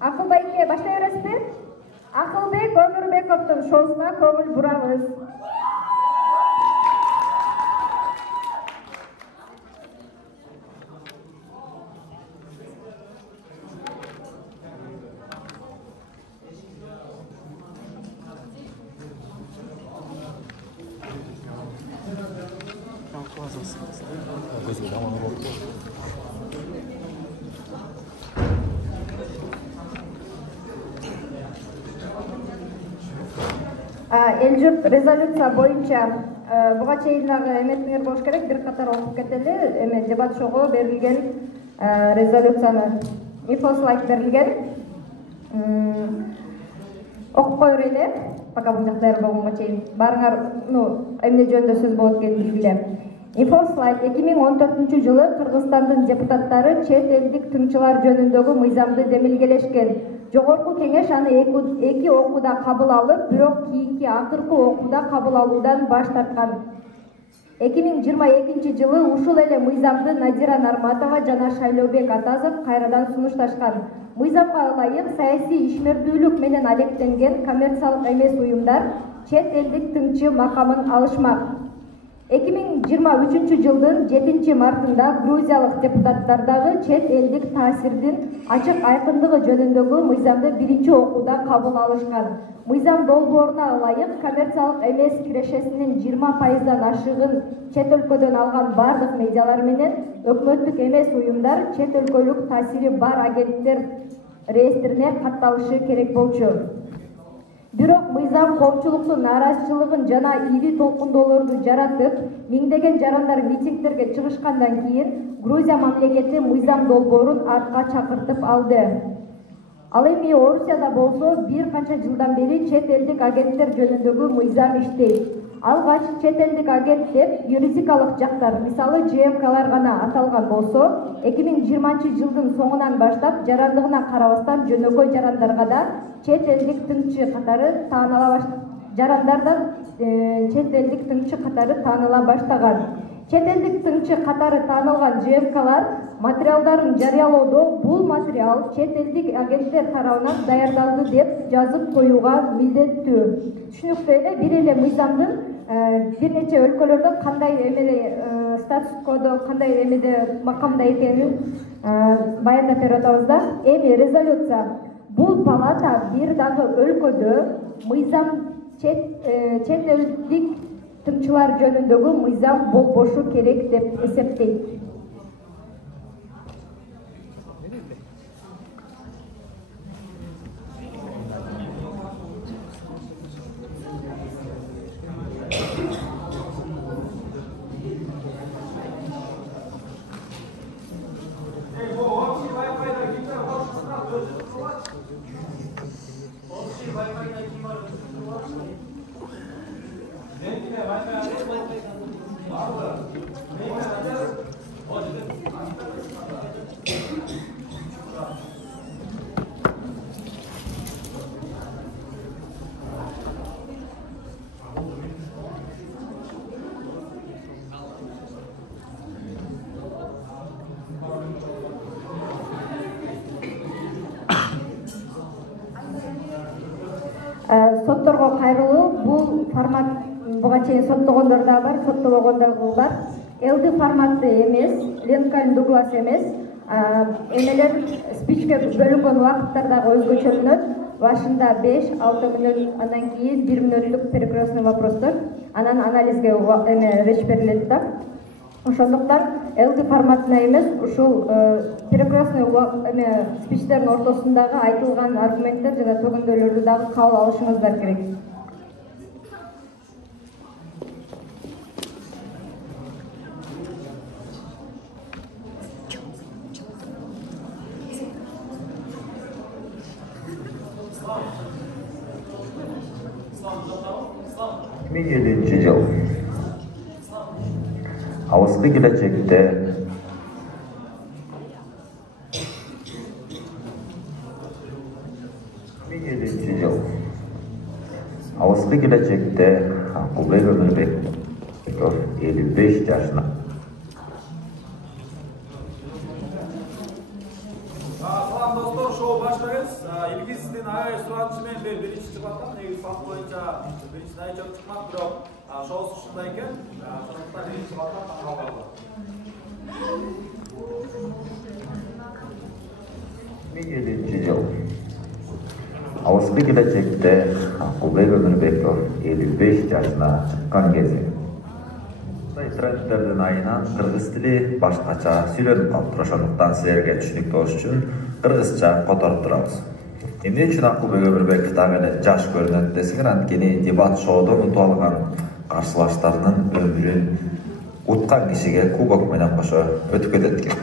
Акылбайке баштай бересизби? Акылбек Өмүрбековдун шоусуна көңүл бурабыз. Эл журт резолюция боюнча буга чейин дагы эметиңер болуш керек, бир катар окуп кетели. Эме дебат шоуго берилген резолюцияны инфослайд берилген. Окуп коёр эле, пока бул жактар болгонго чейин. Барыңар, эмне жөнүндө сөз болот экенин билгиле. Инфослайд 2014-жылы Кыргызстандын депутаттары чет элдик тыңчылар жөнүндөгү мыйзамды демилгелешкен. Жогорку кеңеш аны эки окууда кабыл алып, бирок кийинки акыркы окууда кабыл алуудан баш тарткан. 2022-жылы ушул эле мыйзамды Надира Нарматова жана Шайлообек Атазов кайрадан сунушташкан. Мыйзамга ылайык саясий ишмердүүлүк менен алектенген коммерциялык эмес уюмдар чет элдик тыңчы макамын алышмак. 2023-жылдын 7-мартында грузиялык депутаттардагы чет элдик таасирдин ачык айкындыгы жөнүндөгү мыйзамды биринчи окууда кабыл алышкан. Мыйзам долбооруна ылайык коммерциялык эмес кирешесинин 20%дан ашыгын чет өлкөдөн алган бардык медиалар менен өкмөттүк эмес уюмдар чет өлкөлүк таасири бар агенттер реестрине катталышы керек болчу. Бирок мыйзам коомчулуктун нааразычылыгын жана ири толкундоолорду жаратып, миңдеген жарандар митингдерге чыгышкандан кийин Грузия мамлекети мыйзам долбоорун артка чакыртып алды. Ал эми Орусияда болсо бир канча жылдан бери чет элдик агенттер жөнүндөгү мыйзам иштейт. Алгач чет элдик агент деп юридикалык жактар, мисалы ЖМКлар гана аталган болсо, 2020-жылдын соңунан баштап жарандыгына карабастан жөнөкөй жарандарга да чет элдик тыңчы катары тааныла жарандардан чет элдик тыңчы катары тааныла баштаган. Чет элдик тыңчы катары таанылган ЖМКлар материалдарын жарыялоодо бул материал чет элдик агенттер тарабынан даярдалды деп жазып коюуга милдеттүү. Түшүнүктүү эле, бир эле мыйзамдын бир нече өлкөлөрдө кандай эмеде статус кодо, кандай эмеде макамда экенин баяндап берип атабыз да. Эми резолюция. Бул палата бир дагы өлкөдө мыйзам чет элдик тыңчылар жөнүндөгү мыйзам болбошу керек деп эсептейт. Сотторго кайрылуу, бул формат буга чейин соттогондор да бар, соттобогондор бар. Элди форматты эмес, Линкольн Дуглас эмес. Эмелер спичке бөлүнгөн убакыттар дагы өзгөчөлөнөт. Башында 5-6 мүнөт, андан кийин 1 мүнөттүк перекрестный вопростор, анан анализге реч берилет да. Ошондуктан элди форматына эмес, ушул перекрестный спичтердин ортосундагы айтылган аргументтер жана төгүндөлөрдү дагы кабыл алышыңыздар керек. Жыл алыскы келечекте Акылбек Өмүрбеков 55 жашына. Салам достор, шоу баштайбыз. Илгиздин аябай суранычы менен биринчи чыгып аткан, негизи факт боюнча биринчи начок чыкмак, бирок шоусу ушундай экен. Ошондуктан биринчи чыгып аткан кабыл. 2007 yıl. Avusturya gelecekte Akılbek Ömürбеков 55 yaşına çıkkan kezi. Trendlerden ayынан Kırgız tili başkaça söylenip kalıptır. Ошондуктан силерге түшүнүктүү болуш үчүн кыргызча которуп турабыз. Эмне үчүн Акылбек Ömürбеков так эле жаш көрүнөт десеңер, анткени дебат шоудон утуп алган каршылаштардын өмүрүн уткан кишиге кубок менен кошо өтүп кетет экен.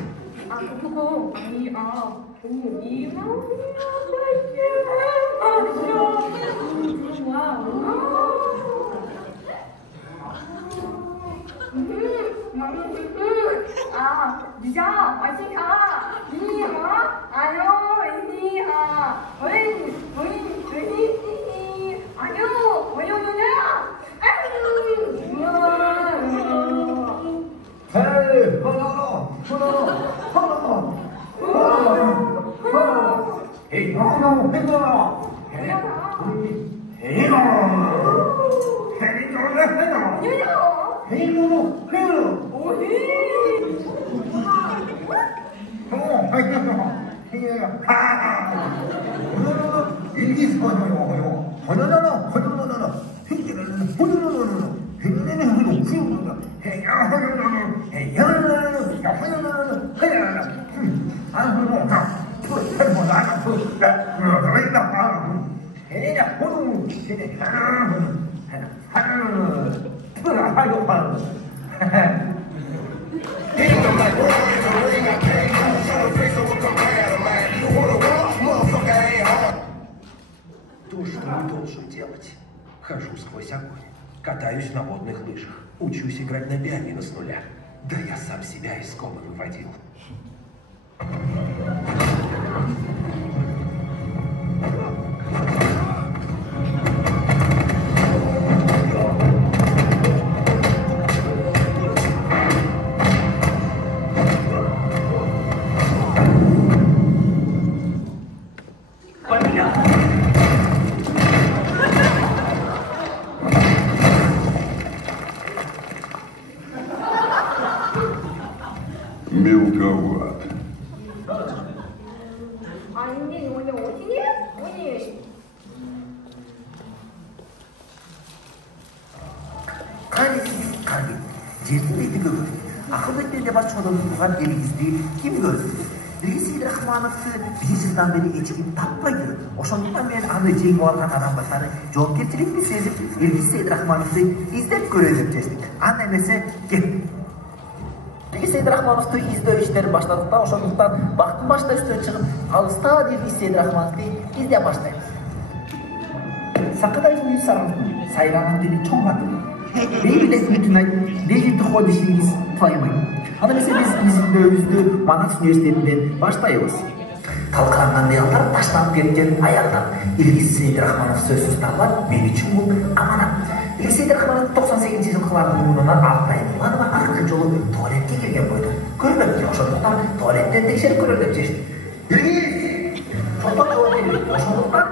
То, что не должен делать. Хожу сквозь огонь, катаюсь на водных лыжах, учусь играть на пианино с нуля. Да я сам себя из комы выводил. Мелковато. Қане, жерден көрді. Ақылбекпен де басшылығын туған Илгизди ким көрді? Илгиз Сейдрахмановты bir жылдан бeri ешкім таппай жүрді. Ошондуктан мен аны жеңип алган адам катары жоопкерчиликти сезип, Илгиз Сейдрахмановты издеп көрөй деп чечтик. Аны эмесе кет. Илгиз Сейдрахмановты издөө иштерин баштадык да, ошондуктан бактын башта үстүнө чыгып, алыстан Илгиз Сейдрахмановты издеп баштайбыз. Сакыдай уyu сарылдым, сайраган дили чоң аты. Бейлес бүтүнай, бейли ходишиңиз таймай. Аны эмесе биз изилдөөбүздү Манас университетинен баштайбыз. Талкаланган аялдар таштанып кеткен аялдар. Илгиз Сейдрахманов сөзсүз таалап, мен үчүн бул аманат. Илгиз Сейдрахманов 98-жылкылардын муунуна Алтайнова акыркы жолу туалетке келген бойду. Көрбөптү, ошондуктан туалеттен текшерип көрөлү деп чечтик. Илгиз! Чоңдон жооп берди. Ошондуктан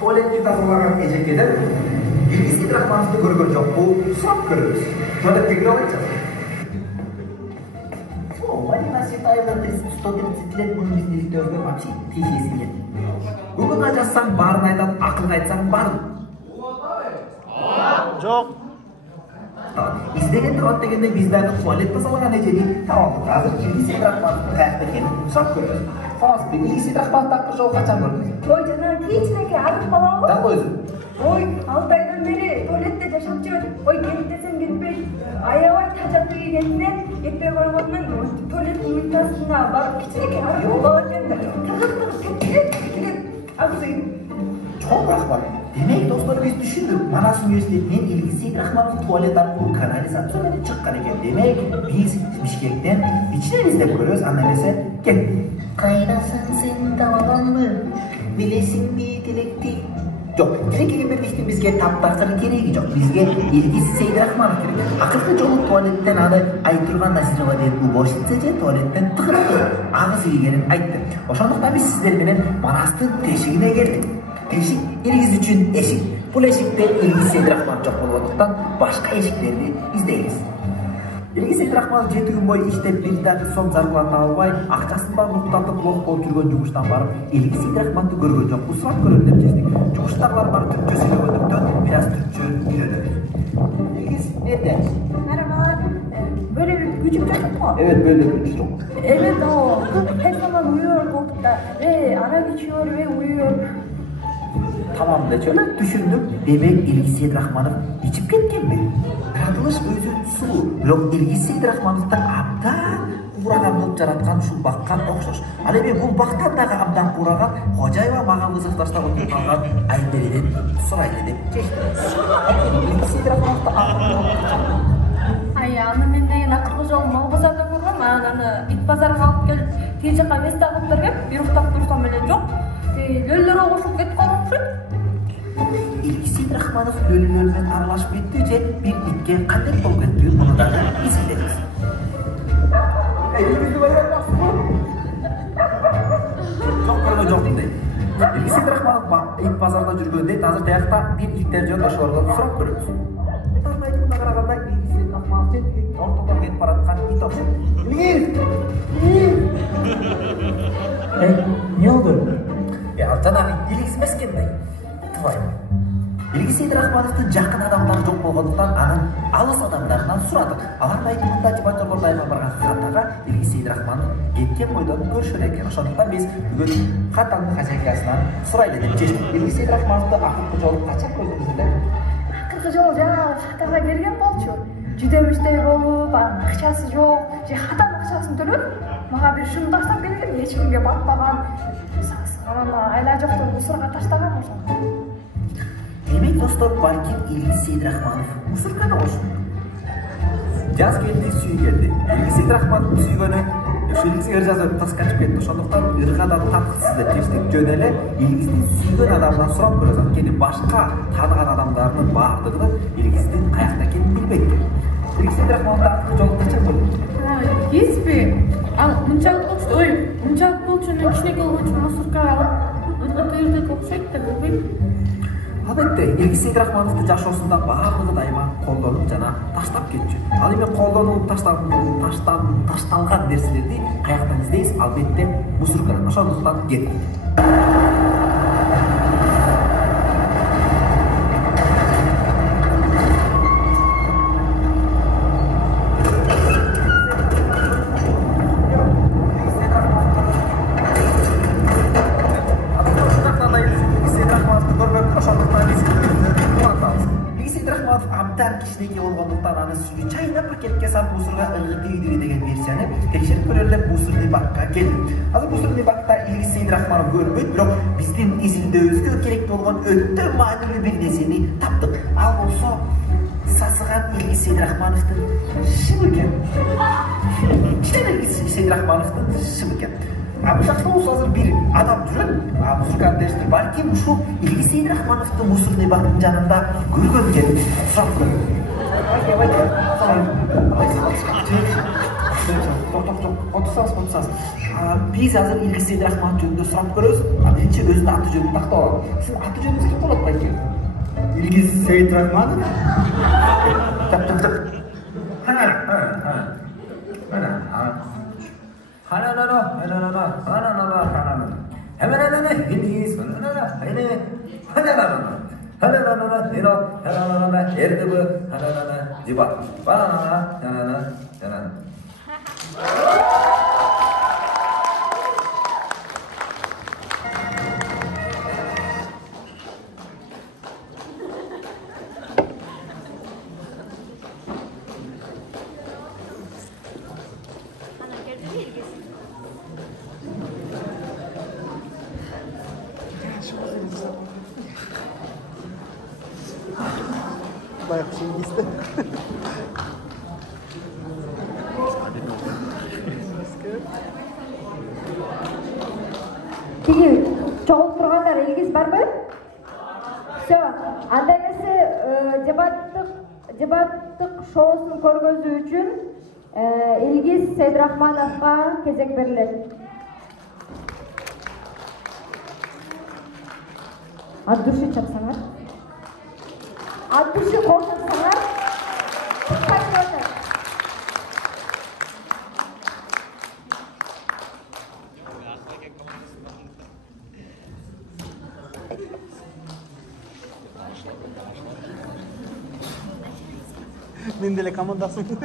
туалетти тазалаган эжекеден Илгиз Сейдрахмановду көргөн жокпу? Сурап көрөбүз. Туалетке кире алайчы. Марина Светаевна 130 лет bunu biz birlikte özgür вообще тиешесин ет. Бүгүн жазсаң барын айтат, акылга айтсаң барын. Жок. İzdеген турат дегенде биз дагы туалет тазалаган эжени табалдык. Азыр Илгиз Сейдрахмановдун каякта келип сурап көрөбүз. Фаспи, Илгиз Сейдрахмановду акыр жолу качан көрдүңүз? Ой, жана кичинекей арыз балабы? Так өзү. Ой, 6 айдан бери туалетте жашап жүрөт. Ой, келип десем кетпейт. Аябай тажаты келгенине кетпей койгондон туалеттин унитазына барып кичинекей арыз бала экен да. Тыгып кетти. Азыр Чоң рахмат. Демек достор биз түшүндүк. Манас университетинен Илгиз Сейдрахманов туалет аркылуу канализация менен чыккан экен. Демек биз Бишкектен ичинен издеп көрөбүз, аны эмесе кет. Кайдасың сен табаганмы? Билесиңби тилекти? Жоқ, тилекеге бердиктин бизге таптакыр кереги жок. Бизге Илгиз Сейдрахманов керек. Акыркы жолу туалеттен аны Айтурган Назирова деп убошитсе же туалеттен тыгырып агыз ийгенин айтты. Ошондуктан биз сиздер менен Манастын тешигине келдик. Тешик Илгиз үчүн эшик. Бул эшикте Илгиз Сейдрахманов жок болгондуктан башка эшиктерди издейбиз. Илгиз Сейдрахманов 7 күн бою иштеп бир дагы сом зарплата албай, акчасын баарын уктатып лох болуп жүргөн жумуштан барып, Илгиз Сейдрахмановду көргөн жок, сурап көрөм деп чечтик. Жумуштагылар бары түркчө сүйлөгөндүктөн бир аз түркчө үйрөнөбүз. Илгиз, nerede? Merhabalar. Böyle bir küçük çocuk mu? Evet, böyle bir çocuk. Evet o. Her zaman uyuyor koltukta. Ve ara geçiyor ve uyuyor. Tamam da şöyle düşündüm. Demek İlgiz Seydrahmanov içip ketken mi? Yaratılış özü su. Yok İlgiz Seydrahmanov'da abdan kuragan bulup jaratkan şu bakkan okşoş. Al eме bul baktan dağı abdan kuragan Hocayeva mağa mızıqtaşta oturup kalgan Ayberiden suraylı dep çeştiniz. İlgiz Seydrahmanov'da Ay аны мен деген акыркы жолу мал базарда көргөм. Аны ит базарына алып келип, тиги жака месте кылып берген. Бир уктап турсам эле жок. Лөлдөр огушуп кетип калган окшойт. İlgiz Seydrahmanov lölü-lölmen aralashıp ketdi je bir itke qanday bolуп ketdi bunu da izleyemiz. İlgiz'ni bayramlaksın. Çok görme çok deydi. İlgiz Seydrahmanov it pazarda жүргөндө азыр таякта bir иттер жөнүндө ошолордон сурап көрөбүз. Мына караганда İlgiz Seydrahmanov ортодон кетип бараткан ит окшойт. İlgiz! Ne oldu? Ya жанагы İlgiz эмес экендей. Твой. Илгиз Сейдрахмановдун жакын адамдары жок болгондуктан анын алыс адамдарынан сурадык. Алар мында дебаторго дайыма барган хатага Илгиз Сейдрахманов кеткен бойдон көрүшөр экен. Ошондуктан биз бүгүн хатанын хозяйкасынан сурайлы деп чечтик. Илгиз Сейдрахмановду акыркы жолу качан көрдүңүз эле? Акыркы жолу жанагы хатага келген болчу. Жүдөмүчтөй болуп, анын акчасы жок, же хатанын акчасын төлөп, мага бир шым таштап келген, эч кимге батпаган. Анан айла жоктон мусорго таштаган ошо. Demek dostlar balkim İlgiz Seydrahmanov mısırkada olsun. Jaz geldi, suyu geldi. İlgiz Seydrahmanov'un suygönü Ilgiz'in ırjazı tas kaçıp ketdi. Ошондуктан ыргадан таткысыз деп чечтик. Жөн эле Илгиздин сүйгөн адамынан сурап көрөбүз. Анткени башка тааныган адамдардын баардыгы Илгиздин каякта экенин билбейт. Илгиз Сейдрахмановду акыркы жолу качан көрдүң? Кеспи. Ал мынчалык болчу, ой, мынчалык болчу, мен кичинекей болчу мусорка алып, өтөйдүк окшойт деп билбейм. Албетте, Илгиз Сейдрахмановду жашоосунда баардыгы дайыма колдонуп жана таштап кетчү. Ал эми колдонуп ташталган нерселерди каяктан издейбиз? Албетте, мусоркадан. Ошондуктан кеттик. Кичинекей болгондуктан аны сууну чайнап пакетке салып мусорго ыргытып үйдүгү деген версияны текшерип көрөлү деп мусорный бакка келдим. Азыр мусорный бакта Илгиз Сейдрахманов көрүнбөйт, бирок биздин изилдөөбүзгө керек болгон өтө маанилүү бир нерсени таптык. Ал болсо сасыган Илгиз Сейдрахмановдун шымы экен. Кичине Илгиз Сейдрахмановдун шымы экен. Бул жакта болсо азыр бир адам жүрөт. Мусорканы тештирип балким ушул Илгиз Сейдрахмановду мусорный бактын жанында көргөн деп сурап көрөм. Отырсаңыз. Биз азыр Илгиз Сейдрахманов жөнүндө сурап көрөбүз. Биринчи өзүнүн аты жөнүн тактап алалы. Сиздин аты жөнүңүз ким болот байке? İlgiz Seydrahmanov. Тап. Bayağı şey iste. Тиги чогулуп тургандар Илгиз барбы? Анда эмесе дебаттык шоусун көргөзүү үчүн Илгиз Сейдрахмановго кезек берилет. От души чапсаңар. От души қошсаңар. Мен деле командасымын.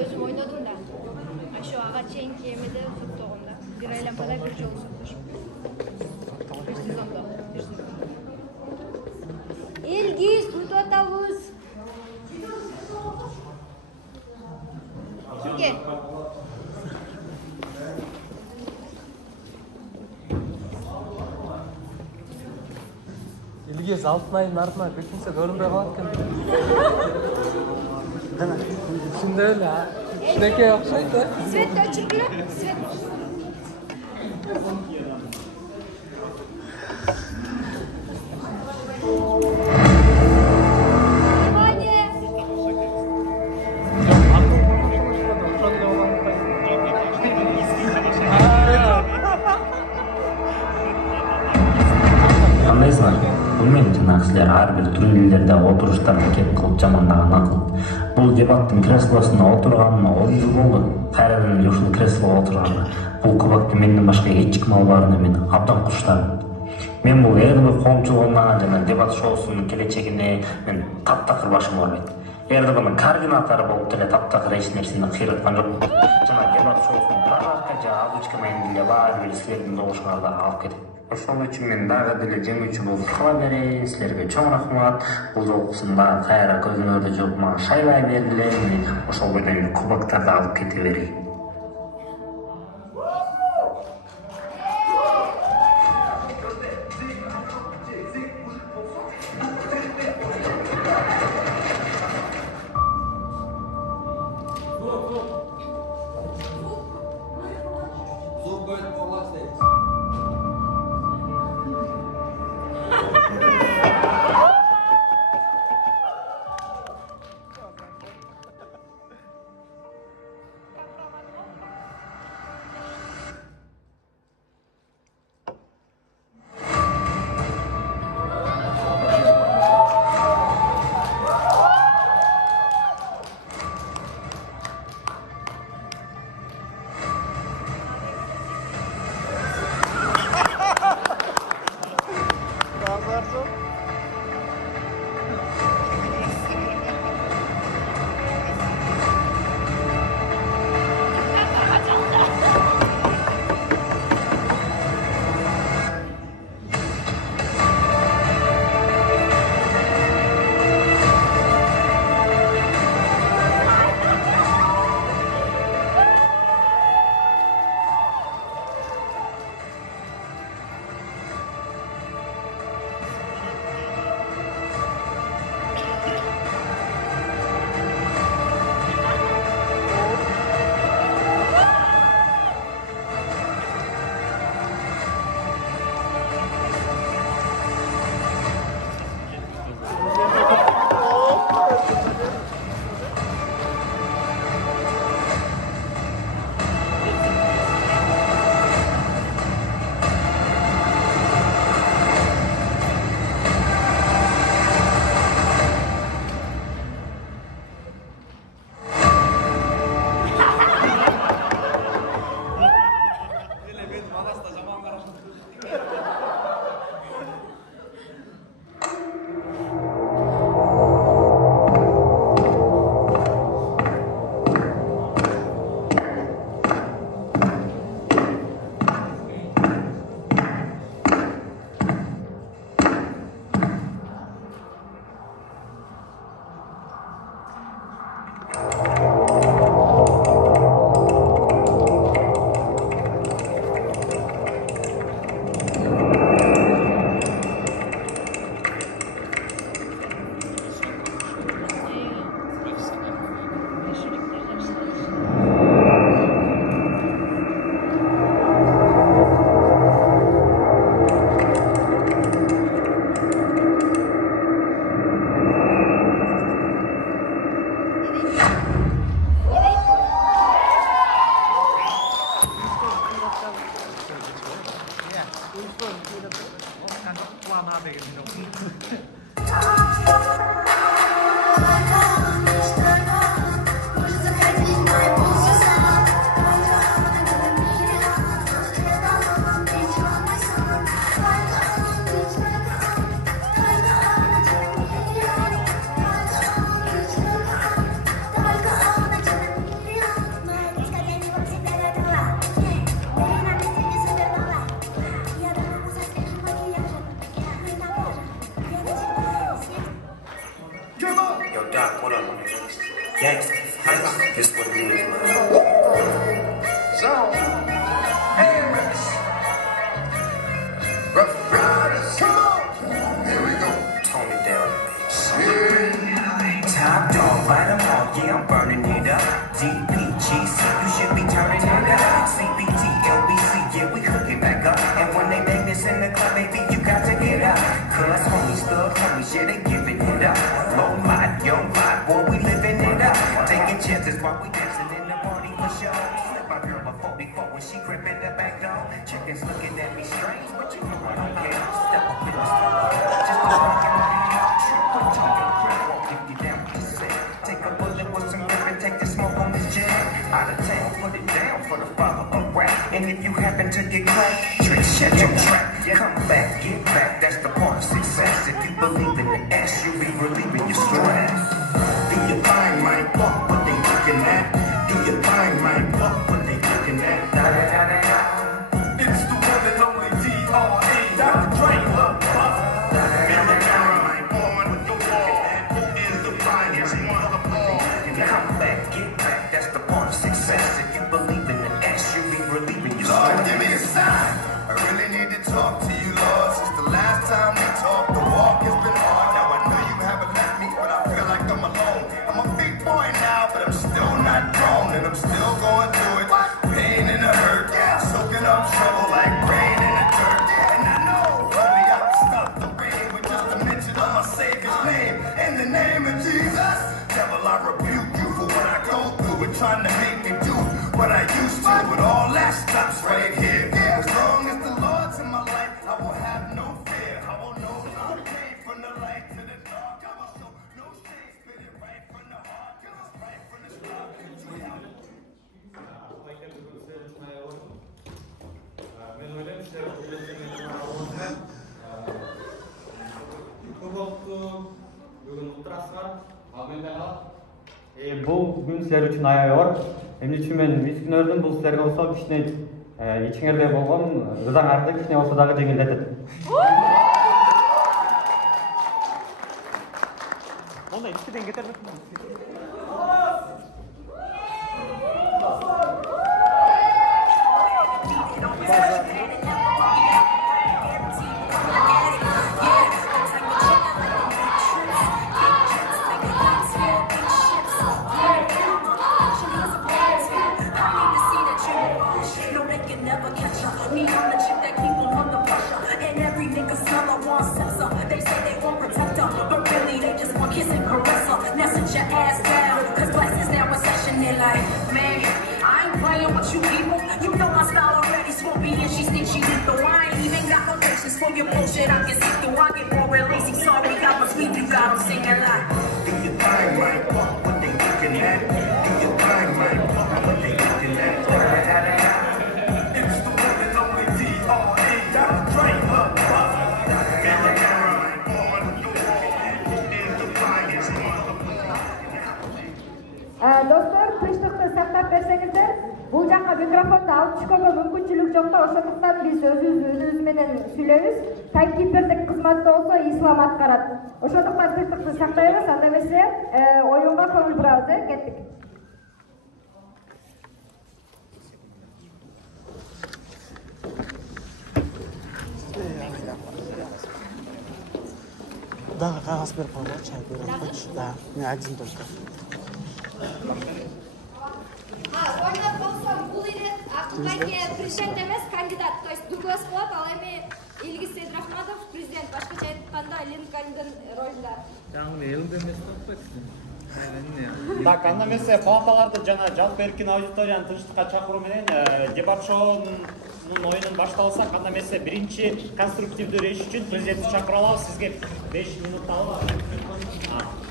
Өзüm oynadım da. Şu ağaç yenki yemede tuttuğumda. Bir aylamada bir yol satır. Bir sezonda. İlgiz, tutu tavuz. Gel. Илгиз алтынайдын артынан көчмөсө көрүнбөй калат экен. Şimdi öyle ha. Şuraya okşaydı. Свет өчүргүлө. Свет. Кандайсыңар? Білмеймін, жаңағы сілер әрбір түрлі елдерде отырыштарды кеп қылып жамандаған ақыл. Бұл дебаттың креслосына отырғаныма 10 жыл болды. Қайрадан ушул креслоға отырғанға. Бұл кубакты менден башка ешкім албарына мен абдан куштармын. Мен бұл Эрдоған коомчулугуна жана дебат шоусунун келечегине мен таптакыр башым барбайт. Эрдоғандын координатору болуп деле таптакыр эч нерсени кыйраткан жокмун. Жана дебат шоусунун практика жана обучка менен деле баары бир силердин добушуңарда алып кетет. Ошол үчүн мен дагы деле жеңүүчү болуп кала берейин. Силерге чоң рахмат. Бул жолкусунда кайра көзүңөрдү жууп мага шайлай бергиле. Мен ошол бойдон кубактарды алып кете берейин. Quvana degan yo'q. It's what it is, man. So, Rough Riders, come on. Here we go. Tone it down. Top dog, bottom off, yeah, I'm burning it up. DPGC, you should be turning it up. CBT, LBC, yeah, we hooking back up. And when they bang this in the club, baby, you got to get up. Cause homies, thug homies, yeah, they giving it up. Low mod, young mod, boy, we living it up. Taking chances while we dancing in the party for sure. Slip my girl a 44 when she gripping the back door. Chickens looking at me strange, but you know I don't care. Step up in the store, just to walk in my hand. Trip, quit talking, crap, walk if you down with the set. Take a bullet with some grip and take the smoke on this jet. Out of town, put it down for the father of rap. And if you happen to get cracked, trick, shut your trap. Come back, get back, that's the part of success. If you believe in the S, you'll be relieving your stress. Do you find my buck, what they looking at? Do you find my buck, what they looking at? Da da da da da. It's the one and only D.R.E. Dr. Dre, love buzz. Da da da da da. My woman with the wall is the finest motherfucker. Come back, get back, that's the part of success. If you believe in the S, you'll be relieving your stress. Lord, give me a sign. I really need to talk to you, Lord. Since the last time we talked, the walk has been hard. Now I know you haven't left me, but I feel like I'm alone. I'm a big boy now, but I'm still not grown, and I'm still going through it. Pain and the hurt, yeah, soaking up trouble like rain in the dirt. And I know only I can stop the rain with just a mention of my Savior's name. In the name of Jesus, devil, I rebuke you for what I go through and trying to make me do what I used to. But all that stops right here. As long as the Lord's in my life, I will have no fear. I will know how to change from the light to the dark. I will show no shame, spit it right from the heart, 'cause it's right from the start. Men ойлойм, силер көп болупту, бүгүн уктурасыздар. Ал менде калат. Бул күн силер үчүн аябай оор. Эмне үчүн мен мискинөрдүм, бул силерге болсо кичине ичиңерде болгон ызаңарды кичине болсо дагы жеңилдетет. Ондай ичиден кетербек. For your bullshit, I can see through. I get more releasing. Sorry, I was weak. You got them singing like. Do you find my buck, what they looking at? Do you find my buck, what they looking at? It's the one and only D.R.E. Dr. Dre, love buzz. Достор, тынчтыкты сактап берсеңиздер, бул жакка микрофонду алып түшкөнгө мүмкүнчүлүк жок да, ошондуктан биз өзүбүз менен сүйлөйбүз. Тайкипердик кызматты болсо ислам аткарат. Ошондуктан тынчтыкты сактайбыз, анда эмесе оюнга көңүл бурабыз, кеттик. Да, кагаз берип койгой, чай берип койчу. Да, мен один только. Ойнап болсом, бул ирет Акылбайке президент эмес, кандидат. То есть дугөз болот, ал эми Илгиз Сейдрахматов президент, башкача айтканда Линкольндун ролунда. Жаңы элимде эмес болот. Так, анда эмесе палаталарды жана жалпы эркин аудиторияны тынчтыкка чакыруу менен дебат шоунун оюнун башталсак, анда эмесе биринчи конструктивдүү реши үчүн президентти чакыра алабыз. Сизге 5 минут алабыз. 5 минут алабыз.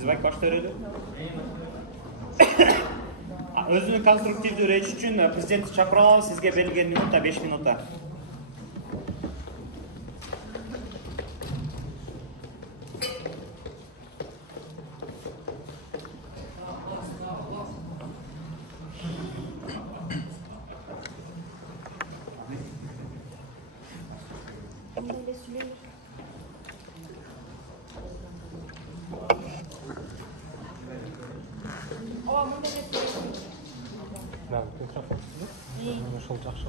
Избайк башта өрөдү. Өзүнүн конструктивдүү реши үчүн президентти чакыра алабыз. Сизге берилген минутта 5 минутта. Ошол жакшы.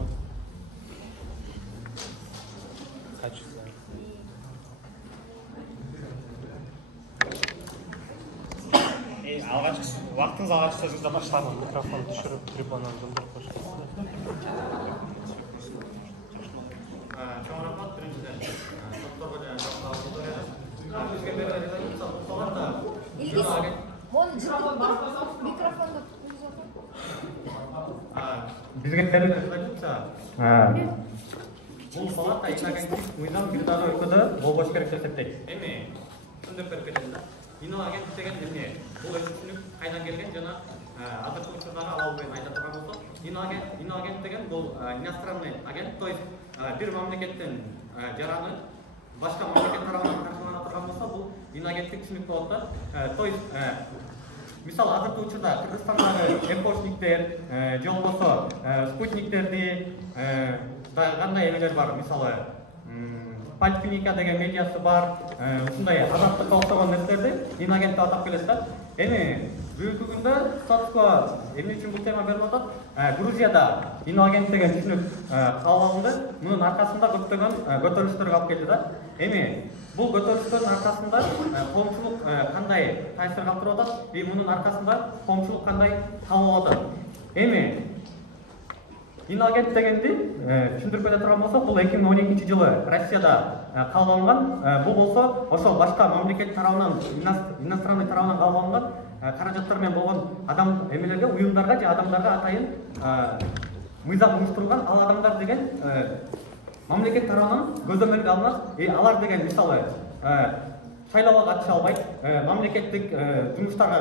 Качество. Алгач вактыңыз алгач сөзүңүздө баштадым. Микрофон түшүрүп, трибунаны жылдырып коюшат. Чоң рахмат биринчиден. Докторго жана аудиторияга. Бизге берилген мисалдарда Илгиз, мону жылдырып микрофонду бизге берилген бул палата агенттик мыйзам бир дагы өлкөдө болбош керек деп эсептейт. Эми түшүндүрүп берип кетем да. Ино агенттик деген эмне? Бул өз түшүнүк кайдан келген жана азыркы учурдагы алуу менен айта турган болсок, ино агент деген бул иностранный агент, то есть бир мамлекеттин жараны башка мамлекет тарабынан каржылана турган болсо, бул ино агенттик түшүнүк болот да. То есть мисалы азыркы учурда Кыргызстандагы эпошниктер, же болбосо спутниктерди кандай эмелер бар, мисалы Пальпиника деген медиасы бар, ушундай азаттыкка окшогон нерселерди инагент деп атап келет да. Эми бүгүнкү күндө Сотко эмне үчүн бул тема берип атат? Грузияда инагент деген түшүнүк кабыл алынды. Мунун аркасында көптөгөн көтөрүлүштөр алып келди да. Эми бул көтөрүлүштөрдүн аркасында коомчулук кандай таасир калтырып атат? Мунун аркасында коомчулук кандай кабыл алып атат? Эми инагент дегенди түшүндүрүп бере турган болсок, бул 2012-жылы Россияда кабыл алынган. Бул болсо ошол башка мамлекет тарабынан, иностранный тарабынан кабыл алынган каражаттар менен болгон адам эмелерге, уюмдарга же адамдарга атайын мыйзам уюштурулган. Ал адамдар деген мамлекет тарабынан көзөмөлгө алынат. Алар деген мисалы шайлоого катыша албайт, мамлекеттик жумуштарга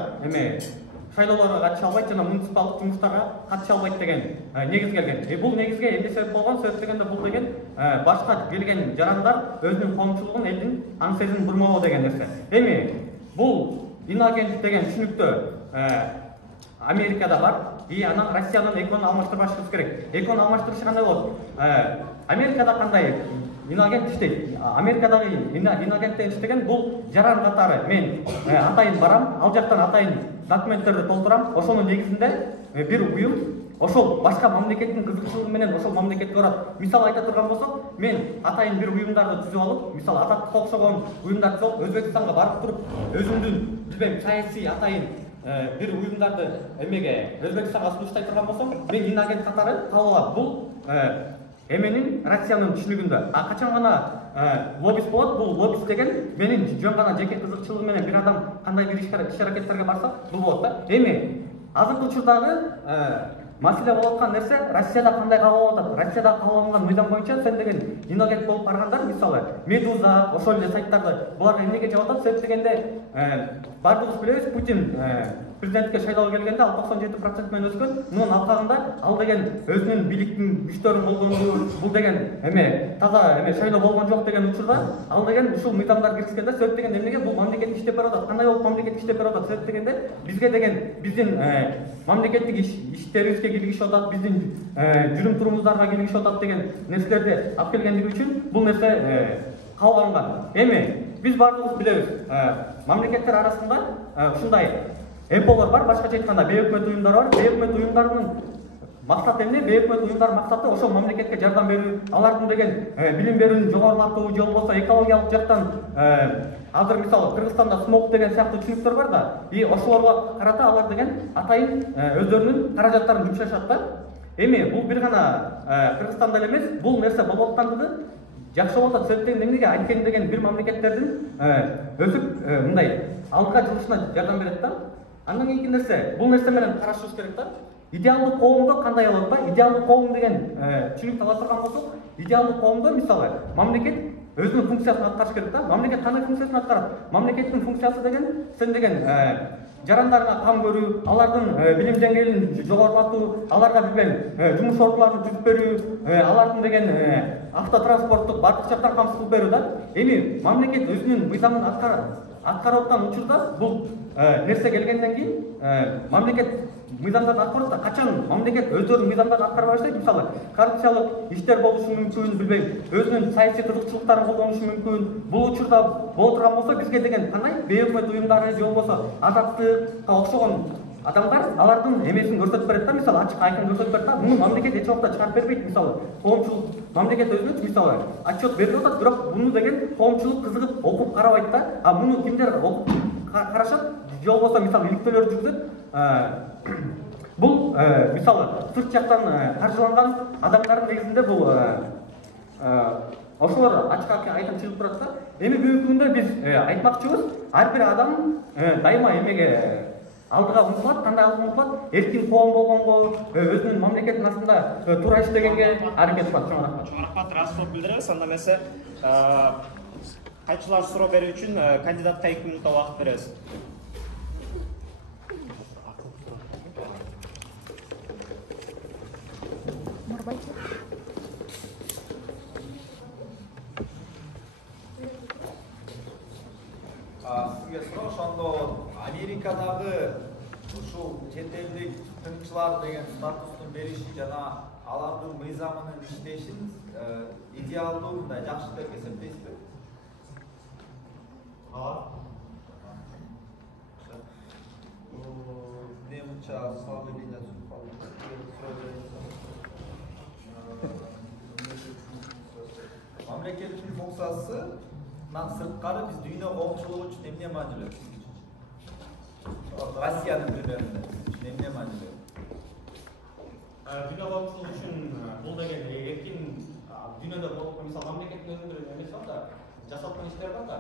шайлоолорго катыша албайт жана муниципалдык жумуштарга катыша албайт деген негиз келген. Бул негизге эмне себеп болгон? Себеп дегенде бул деген башка келген жарандар өзүнүн коомчулугун, элдин аң сезимин бурмоо деген нерсе. Эми бул инагент деген түшүнүктө Америкада бар, анан Россиянын экөөнүн алмаштырбашыбыз керек. Экөөнүн алмаштырышы кандай болот? Америкада кандай инагент иштейт? Америкадагы инагент деген бул жаран катары. Мен атайын барам, ал жактан атайын документтерди толтурам. Ошонун негизинде бир уюм ошол башка мамлекеттин кызыкчылыгы менен ошол мамлекетке барат. Мисал айта турган болсок, мен атайын бир уюмдарды түзүп алып, мисалы Ататтыкка окшогон уюмдарды түзүп алып, Өзбекстанга барып туруп, өзүмдүн саясий атайын бир уюмдарды Өзбекстанга сунуштай турган болсом, мен инагент катары кабыл алам. Бул эменин Россиянын түшүнүгүндө. Качан гана лоббист болот? Бул лоббист деген менин жөн гана жеке кызыкчылыгым менен бир адам кандай бир иш-аракеттерге барса, бул болот да. Эми азыркы учурдагы маселе болуп аткан нерсе Россияда кандай кабыл алып атат? Россияда кабыл алынган мыйзам боюнча сен деген инагент болуп баргандар, мисалы Медуза, ошол эле сайттарды буларга эмнеге жаап атат? Себеп дегенде бардыгыбыз билебиз, Путин президентке шайлоого келгенде ал 97% менен өскөн. Мунун алкагында ал деген өзүнүн бийликтин күчтөрүн болгонду, бул деген таза шайлоо болгон жок деген учурда ал деген ушул мыйзамдар киргизген да. Себеп дегенде эмнеге бул мамлекет иштеп берип атат? Кандай болуп мамлекет иштеп берип атат? Себеп дегенде бизге деген биздин мамлекеттик иштерибизге киргизип атат, биздин жүрүм турумуздарга киргизип атат деген нерселерди алып келгендиги үчүн бул нерсе кабыл алынган. Эми биз баардыгыбыз билебиз, мамлекеттер арасында ушундай эполор бар, башкача айтканда бейөкмөт уюмдар бар. Бейөкмөт уюмдардын максат эмне? Бейөкмөт уюмдар максаты ошол мамлекетке жардам берүү, алардын деген билим берүүнү жогорулатуу же болбосо экологиялык жактан азыр мисалы Кыргызстанда смог деген сыяктуу түшүнүктөр бар да, и ошолорго карата алар деген атайын өздөрүнүн каражаттарын жумшашат да. Эми бул бир гана Кыргызстанда эле эмес, бул нерсе болуп аткандыгы жакшы болуп атат. Себептен эмнеге анткени деген бир мамлекеттердин өсүп мындай алдыга жылышына жардам берет да. Андан кийинки нерсе, бул нерсе менен карашыбыз керек да. Идеалдуу коомдо кандай болот да? Идеалдуу коом деген түшүнүктү ала турган болсок, идеалдуу коомдо мисалы мамлекет өзүнүн функциясын аткарыш керек да. Мамлекет кандай функциясын аткарат? Мамлекеттин функциясы деген сен деген жарандарына кам көрүү, алардын билим деңгээлин жогорулатуу, аларга билбейм жумуш ордуларын түзүп берүү, алардын деген автотранспорттук бардык жактан камсыз кылып берүү да. Эми мамлекет өзүнүн мыйзамын аткарып аткан учурда бул нерсе келгенден кийин мамлекет мыйзамдарды аткарат да. Качан мамлекет өздөрүнүн мыйзамдарын аткарбай баштайт, мисалы коррупциялык иштер болушу мүмкүн, билбейм, өзүнүн саясий кызыкчылыктарын колдонушу мүмкүн. Бул учурда боло турган болсо бизге деген кандай бейөкмөт уюмдары же болбосо азаттыкка окшогон адамдар алардын эмесин көрсөтүп берет да, мисалы ачык айкын көрсөтүп берет да. Муну мамлекет эч убакта чыгарып бербейт, мисалы коомчулук мамлекет өзүнүн мисалы отчет берип атат, бирок буну деген коомчулук кызыгып окуп карабайт да. А муну кимдер окуп карашат же болбосо мисалы иликтөөлөр жүргүзөт? Бул мисалы сырт жактан каржыланган адамдардын негизинде бул ошолор ачык айкын чыгып турат да. Эми бүгүнкү күндө биз айтмакчыбыз, ар бир адам дайыма эмеге алдыга умтулат, кандай алдыга умтулат? Эркин коом болгонго, өзүнүн мамлекеттин астында туура иштегенге аракет кылат. Чоң рахмат. Чоң рахмат, расмот билдиребиз. Анда эмесе кайчылар суроо берүү үчүн кандидатка 2 минутта убакыт беребиз. Сизге суроо ошондо Америкадагы ушул чет элдик тыңчылар деген статустун бериши жана алардын мыйзамынын иштешин идеалдуу мындай жакшы деп эсептейсизби? Немча слабый мамлекеттин функциясынан сырткары биз дүйнө коомчулугу үчүн эмне маанилүү? Россиянын примеринде эмне маанилүү? Дүйнө коомчулугу үчүн бул деген эркин дүйнөдө болуп, мисалы мамлекеттин өзүнүн бир эмеси бар да, жасап аткан иштер бар да.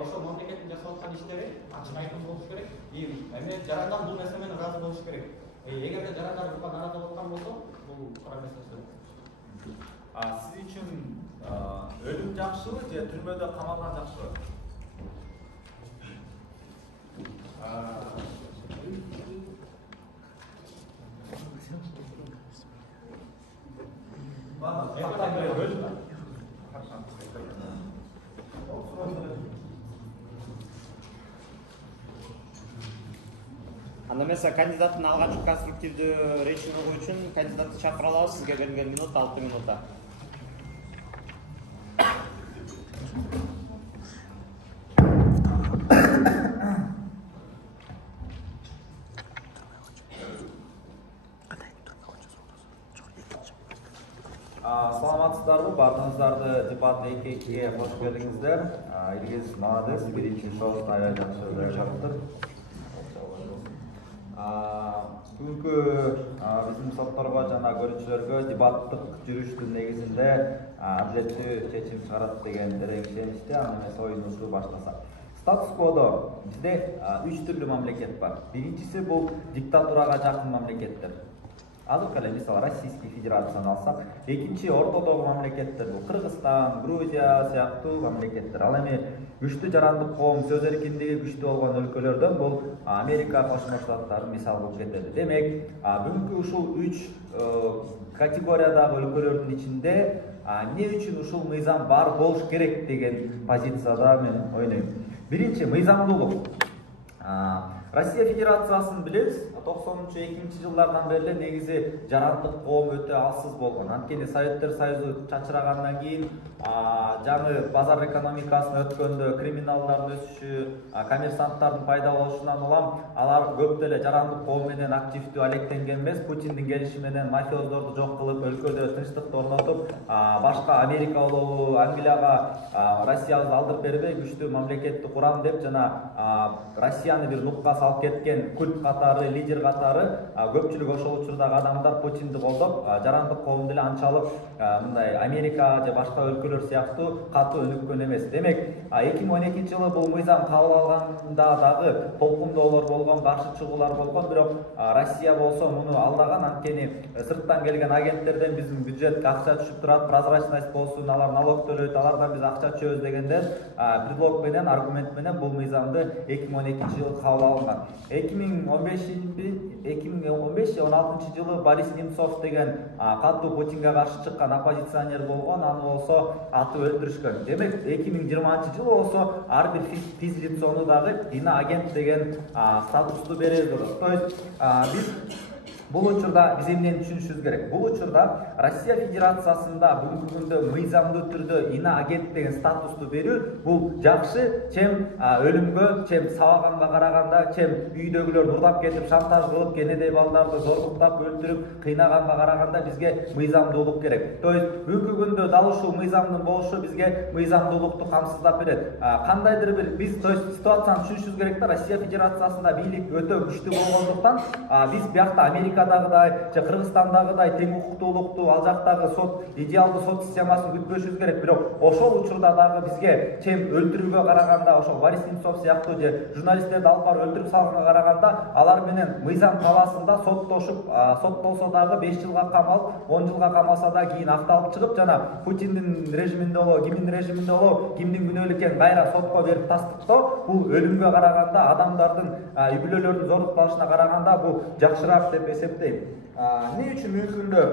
Ошол мамлекеттин жасап аткан иштери ачык айкын болуш керек. Эми жарандар бул нерсе менен ыраазы болуш керек. Эгерде жарандар буга наразы болгон болсо, бул кара нерсе. Сиз үчүн өлүм жакшыбы же түрмөдө камалган жакшыбы? Анда эмесе кандидаттын алгачкы конструктивдүү речин угуу үчүн кандидатты чакыра алабыз. Сизге берилген минут 6 минутта. Саламатсыздарбы? Бардыгыңыздарды дебат 2-2-ге кош келдиңиздер. Илгиз молодец, биринчи шоусун аябай жакшы өткөрүптүр. Бүгүнкү биздин сотторго жана көрүүчүлөргө дебаттык жүрүштүн негизинде адилеттүү чечим чыгарат деген терең ишеничте. Аны эмес оюнубузду баштасак. Статус-кводо бизде 3 түрлүү мамлекет бар. Биринчиси бул диктатурага жакын мамлекеттер. Азыркы эле мисалы Российский Федерацияны алсак, экинчи ортодогу мамлекеттер бул Кыргызстан, Грузия сыяктуу мамлекеттер. Ал эми күчтүү жарандык коом, сөз эркиндиги күчтүү болгон өлкөлөрдөн бул Америка Кошмо Штаттары мисал болуп кетет. Демек, бүгүнкү ушул 3 категориядагы өлкөлөрдүн ичинде эмне үчүн ушул мыйзам бар болуш керек деген позицияда мен ойнойм. Биринчи мыйзамдуулук. Россия Федерациясын билебиз, 90-2 жылдардан бери негизи жарандык коом өтө алсыз болгон. Анткени Советтер Союзу чачырагандан кийин жаңы базар экономикасына өткөндө криминалдардын өсүшү, коммерсанттардын пайда болушунан улам алар көп деле жарандык коом менен активдүү алектенген эмес. Путиндин келиши менен мафиоздорду жок кылып, өлкөдө тынчтыкты орнотуп, башка Америка болобу, Англияга Россиябызды алдырып бербей күчтүү мамлекетти курам деп жана Россияны бир нукка салып кеткен культ катары, лидер катары көпчүлүк ошол учурдагы адамдар Путинди колдоп, жарандык коом деле анчалык мындай Америка же башка өлкөлөр сыяктуу катуу өнүккөн эмес. Демек, 2012-жылы бул мыйзам кабыл алганда дагы толкундоолор болгон, каршы чыгуулар болгон, бирок Россия болсо муну алдаган. Анткени сырттан келген агенттерден биздин бюджетке акча түшүп турат, прозрачность болсун, алар налог төлөйт, алардан биз акча түшөбүз дегенден предлог менен, аргумент менен бул мыйзамды 2012-жылы кабыл алынган. 2015-16 жылы Борис Немцов деген катуу Путинге каршы чыккан оппозиционер болгон, аны болсо атып өлтүрүшкөн. Демек, 2020-жылы болсо ар бир физлицону дагы иноагент деген статусту берет болот. То есть биз бул учурда биз эмнени түшүнүшүбүз керек? Бул учурда Россия Федерациясында бүгүнкү күндө мыйзамдуу түрдө иноагент деген статусту берүү бул жакшы, чем өлүмгө, чем сабаганга караганда, чем үйдөгүлөр мурдап кетип шантаж кылып, кенедей балдарды зорлуктап, өлтүрүп, кыйнаганга караганда бизге мыйзамдуулук керек. То есть бүгүнкү күндө дал ушул мыйзамдын болушу бизге мыйзамдуулукту камсыздап берет. Кандайдыр бир биз то есть ситуацияны түшүнүшүбүз керек да, Россия Федерациясында бийлик өтө күчтүү болгондуктан биз биякта Америкадагыдай же Кыргызстандагыдай тең укуктуулукту, ал жактагы сот идеалдуу сот системасын күтпөшүбүз керек. Бирок ошол учурда дагы бизге чем өлтүрүүгө караганда, ошол Борис Немцов сыяктуу же журналисттерди алып барып өлтүрүп салганга караганда, алар менен мыйзам талаасында соттошуп, соттолсо дагы 5 жылга камалып, 10 жылга камалса да кийин акталып чыгып, жана Путиндин режиминде болобу, кимдин режиминде болобу, кимдин күнөөлүү экенин кайра сотко берип тастыктоо, бул өлүмгө караганда, адамдардын үй бүлөлөрдүн зордукталышына караганда бул жакшыраак деп эсептейм. Эмне үчүн мүмкүндө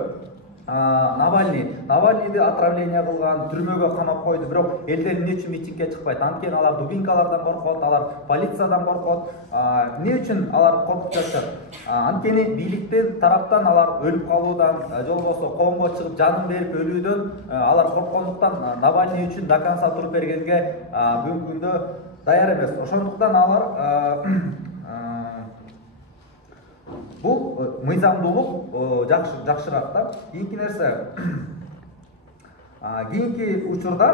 Навальныйды отравление кылган, түрмөгө камап койду, бирок элдер эмне үчүн митингге чыкпайт? Анткени алар дубинкалардан коркот, алар полициядан коркот. Эмне үчүн алар коркуп жатышат? Анткени бийликтин тараптан алар өлүп калуудан, же болбосо коомго чыгып жанын берип өлүүдөн алар корккондуктан Навальный үчүн до конца туруп бергенге бүгүнкү күндө даяр эмес. Ошондуктан алар бул мыйзамдуулук жакшыраак да. Кийинки нерсе, кийинки учурда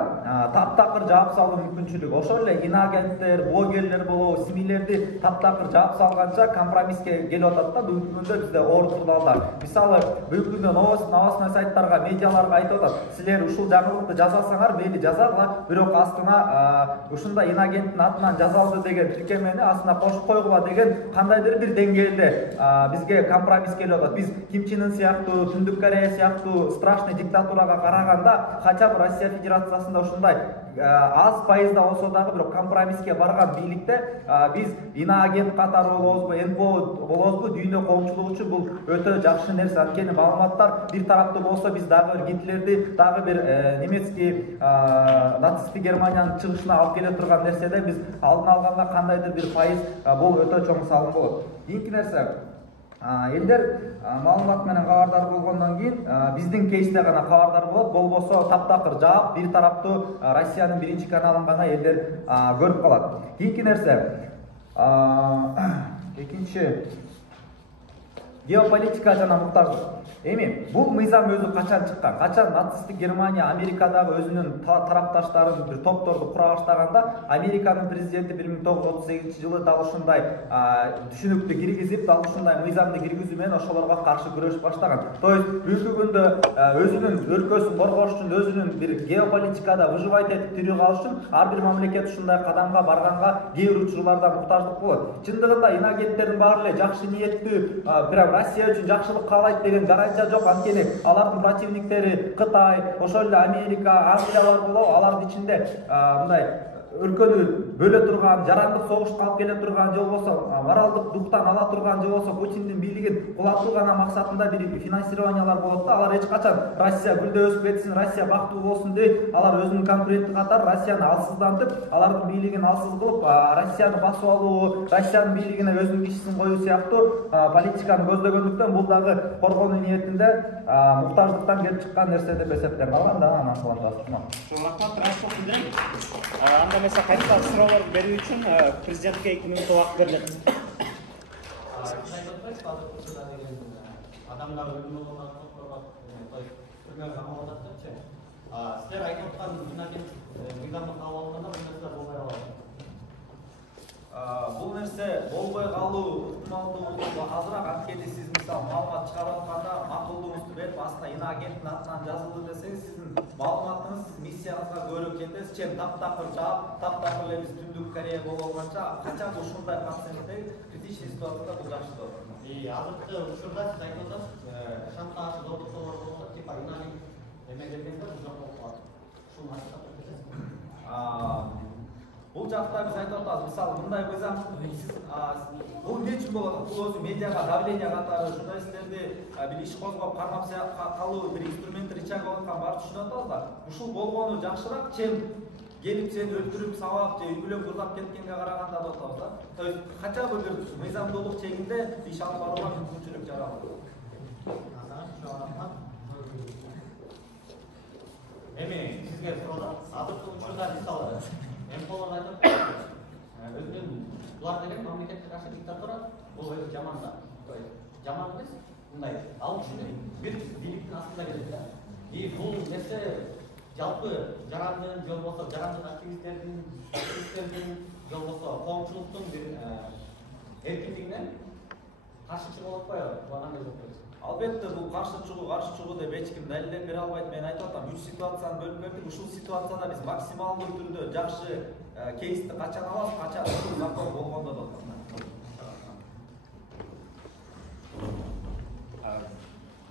таптакыр жаап салуу мүмкүнчүлүгү, ошол эле иноагенттер, блогерлер болобу, СМИлерди таптакыр жаап салганча компромисске келип атат да бүгүнкү күндө бизде оор турдалда. Мисалы, бүгүнкү күндө новостной сайттарга, медиаларга айтып атат, силер ушул жаңылыкты жазасаңар, мейли жазагыла, бирок астына ушундай иноагенттин атынан жазалды деген тиркемени астына кошуп койгула деген кандайдыр бир деңгээлде бизге компромисс келип атат. Биз Ким Чен Ын сыяктуу, Түндүк Корея сыяктуу страшный диктатурага караганда хотя бы Россия Федерациясында ушундай аз пайызда болсо дагы бирок компромисске барган бийликте биз иноагент катары болобузбу, НПО болобузбу, дүйнө коомчулугу үчүн бул өтө жакшы нерсе. Анткени маалыматтар бир тараптуу болсо биз дагы бир Гитлерди, дагы бир немецкий нацисттик Германиянын чыгышына алып келе турган нерседе биз алдын алганда кандайдыр бир пайыз бул өтө чоң салым болот. Кийинки нерсе, элдер маалымат менен кабардар болгондон кийин биздин кейсте гана кабардар болот, болбосо таптакыр жаап бир тараптуу Россиянын биринчи каналын гана элдер көрүп калат. Кийинки нерсе, экинчи геополитика жана муктаждык. Эми бул мыйзам өзү качан чыккан? Качан нацисттик Германия Америкадагы өзүнүн тарапташтарын бир топторду кура баштаганда, Американын президенти 1938-жылы дал ушундай түшүнүктү киргизип, дал ушундай мыйзамды киргизүү менен ошолорго каршы күрөшүп баштаган. То есть бүгүнкү күндө өзүнүн өлкөсүн коргош үчүн, өзүнүн бир геополитикада выживать этип тирүү калыш үчүн ар бир мамлекет ушундай кадамга барганга кээ бир учурларда муктаждык болот. Чындыгында иноагенттердин баары эле жакшы ниеттүү, прям Россия үчүн жакшылык каалайт деген жок. Анткени алардын противниктери Кытай, ошол эле Америка, Англиялар болобу, алардын ичинде мындай өлкөнү бөлө турган, жарандык согушка алып келе турган же болбосо моралдык духтан ала турган же болбосо Путиндин бийлигин кулатуу гана максатында бир финансированиялар болот да. Алар эч качан Россия гүлдөп өсүп кетсин, Россия бактылуу болсун деп, алар өзүнүн конкуренти катары Россияны алсыздантып, алардын бийлигин алсыз кылып, Россияны басып алуу, Россиянын бийлигине өзүнүн кишисин коюу сыяктуу политиканы көздөгөндүктөн бул дагы коргонуу ниетинде муктаждыктан келип чыккан нерсе деп эсептелип калган да. Анан Анда mesela кандидат суроолорду берүү үчүн президентке 2 минут убакыт берилет. Адамдар өлүм болгондон түрмөгө камалып атат депчи. Силер айтып аткан мыйзамды кабыл алганда бул нерселер болбой калат. Бул нерсе болбой калуу ыктымалдуулугу азыраак, анткени сиз мисалы маалымат чыгарып атканда макулдугуңузду берип, астына иноагенттин атынан жазылды десеңиз, сиздин маалыматыңыз миссияңызга көрө кетесиз. Чен таптакыр жаап, таптакыр эле биз Түндүк Корея болуп алганча, качан ушундай проценттеги критичный ситуацияда бул жакшы болот. Азыркы учурда сиз айтып атасыз, шантаж, добуктоолор болсо, типа иноагент эме келгенде жок болуп калат. Ушуну айтып кетесиз. Бул жакта биз айтып атабыз, мисалы мындай мыйзам бул эмне үчүн болот? Бул өзү медиага давление катары журналисттерди бир иш козгоп кармап калуу бир инструмент рычаг болуп аткан баары түшүнүп атабыз да. Ушул болгону жакшыраак, чем келип сени өлтүрүп, сабап же үйгүлөп кырдап кеткенге караганда деп атабыз да. То есть хотя бы бир мыйзамдуулук чегинде иш алып барууга мүмкүнчүлүк жаралат. Эми сизге суроо, азыркы учурда мисалы Эмполор айтып, өзүнүн булар деген мамлекетке каршы диктатура, бул өзү жаман да. То есть жаман эмес, мындай ал кишинин бир бийликтин астында келет да. И бул нерсе жалпы жарандын, же болбосо жарандык активисттердин, же болбосо коомчулуктун бир эркиндигине каршы чыгып атпайбы? Буга кандай жооп бересиз? Албетте бул каршы чыгуу деп эч ким далилдеп бере албайт. Мен айтып атам, 3 ситуацияны бөлүп бердик. Ушул ситуацияда биз максималдуу түрдө жакшы кейсти качан алабыз, качан ушул закон болгондо деп атам.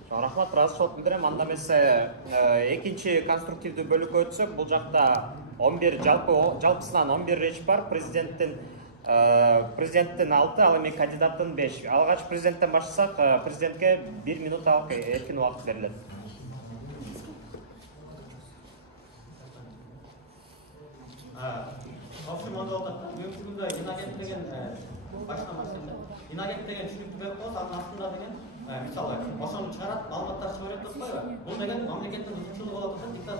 Рахмат, ыраазычылык билдирем. Анда эмесе экинчи конструктивдүү бөлүккө өтсөк, бул жакта 11 жалпысынан 11 реч бар. Президенттин 6, ал эми кандидаттын 5. Алгач президенттен баштасак, президентке 1 минут эркин убакыт берилет. Общем, онда мөмкүндө инагент деген башкан маселе. Инагент деген түшүнүктү берип коет, анын астында деген мисалы ошону чыгарат, маалыматтар чыгарат деп атпайбы? Бул деген мамлекеттин узунчулугу болуп атат,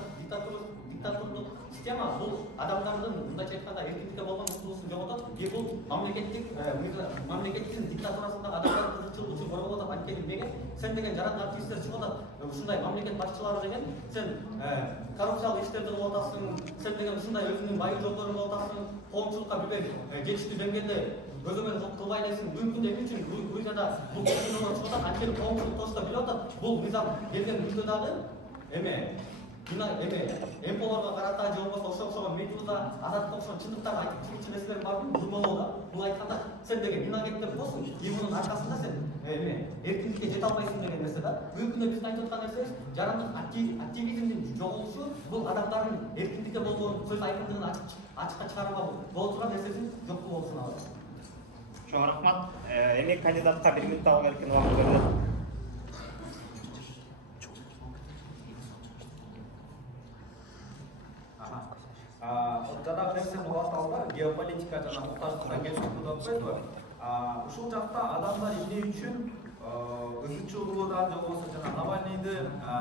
диктатурлук система бул адамдардын мындайча айтканда эркиндикке болгон укугусун жоготот. Бул мамлекеттин диктатурасындагы адамдардын узунчулугу үчүн корголуп атат. Анткени эмнеге? Сен деген жарандык активисттер чыгып атат. Ушундай мамлекет башчылары деген сен коррупциялык иштерди кылып атасың, сен деген ушундай өзүнүн байы жолдорун кылып атасың, коомчулукка бүбөй жетиштүү деңгээлде көзөмөл кылбай элесиң. Мүмкүн эмне үчүн Грузияда бул көзөмөл чыгып атат? Анткени коомчулук точно билип атат. Бул мыйзам келген күндө дагы эмполорго карата же болбосо ошого медиада азаттык окшогон чындыктарды айтып чыгуучу нерселер барбы? Бурмалоо да. Бул айтканда сен деген инагенттер болсуң, мунун аркасында сен эркиндикке жете албайсың деген нерсе да. Бүгүнкү күндө биздин айтып аткан нерсебиз жарандык активизмдин жоголушу, бул адамдардын эркиндикке болгон сөз айкындыгын ачыкка чыгарууга боло турган нерсесин жоктугу болуп саналат. Чоң рахмат. Эми кандидатка 1 минут алып эркин убакыт берилет. Жанагы нерсе болуп аталды, геополитика жана муктаждыктан келип деп атпайбы? Ушул жакта адамдар эмне үчүн өзүнчүлүгүдан же болбосо жана Навальныйды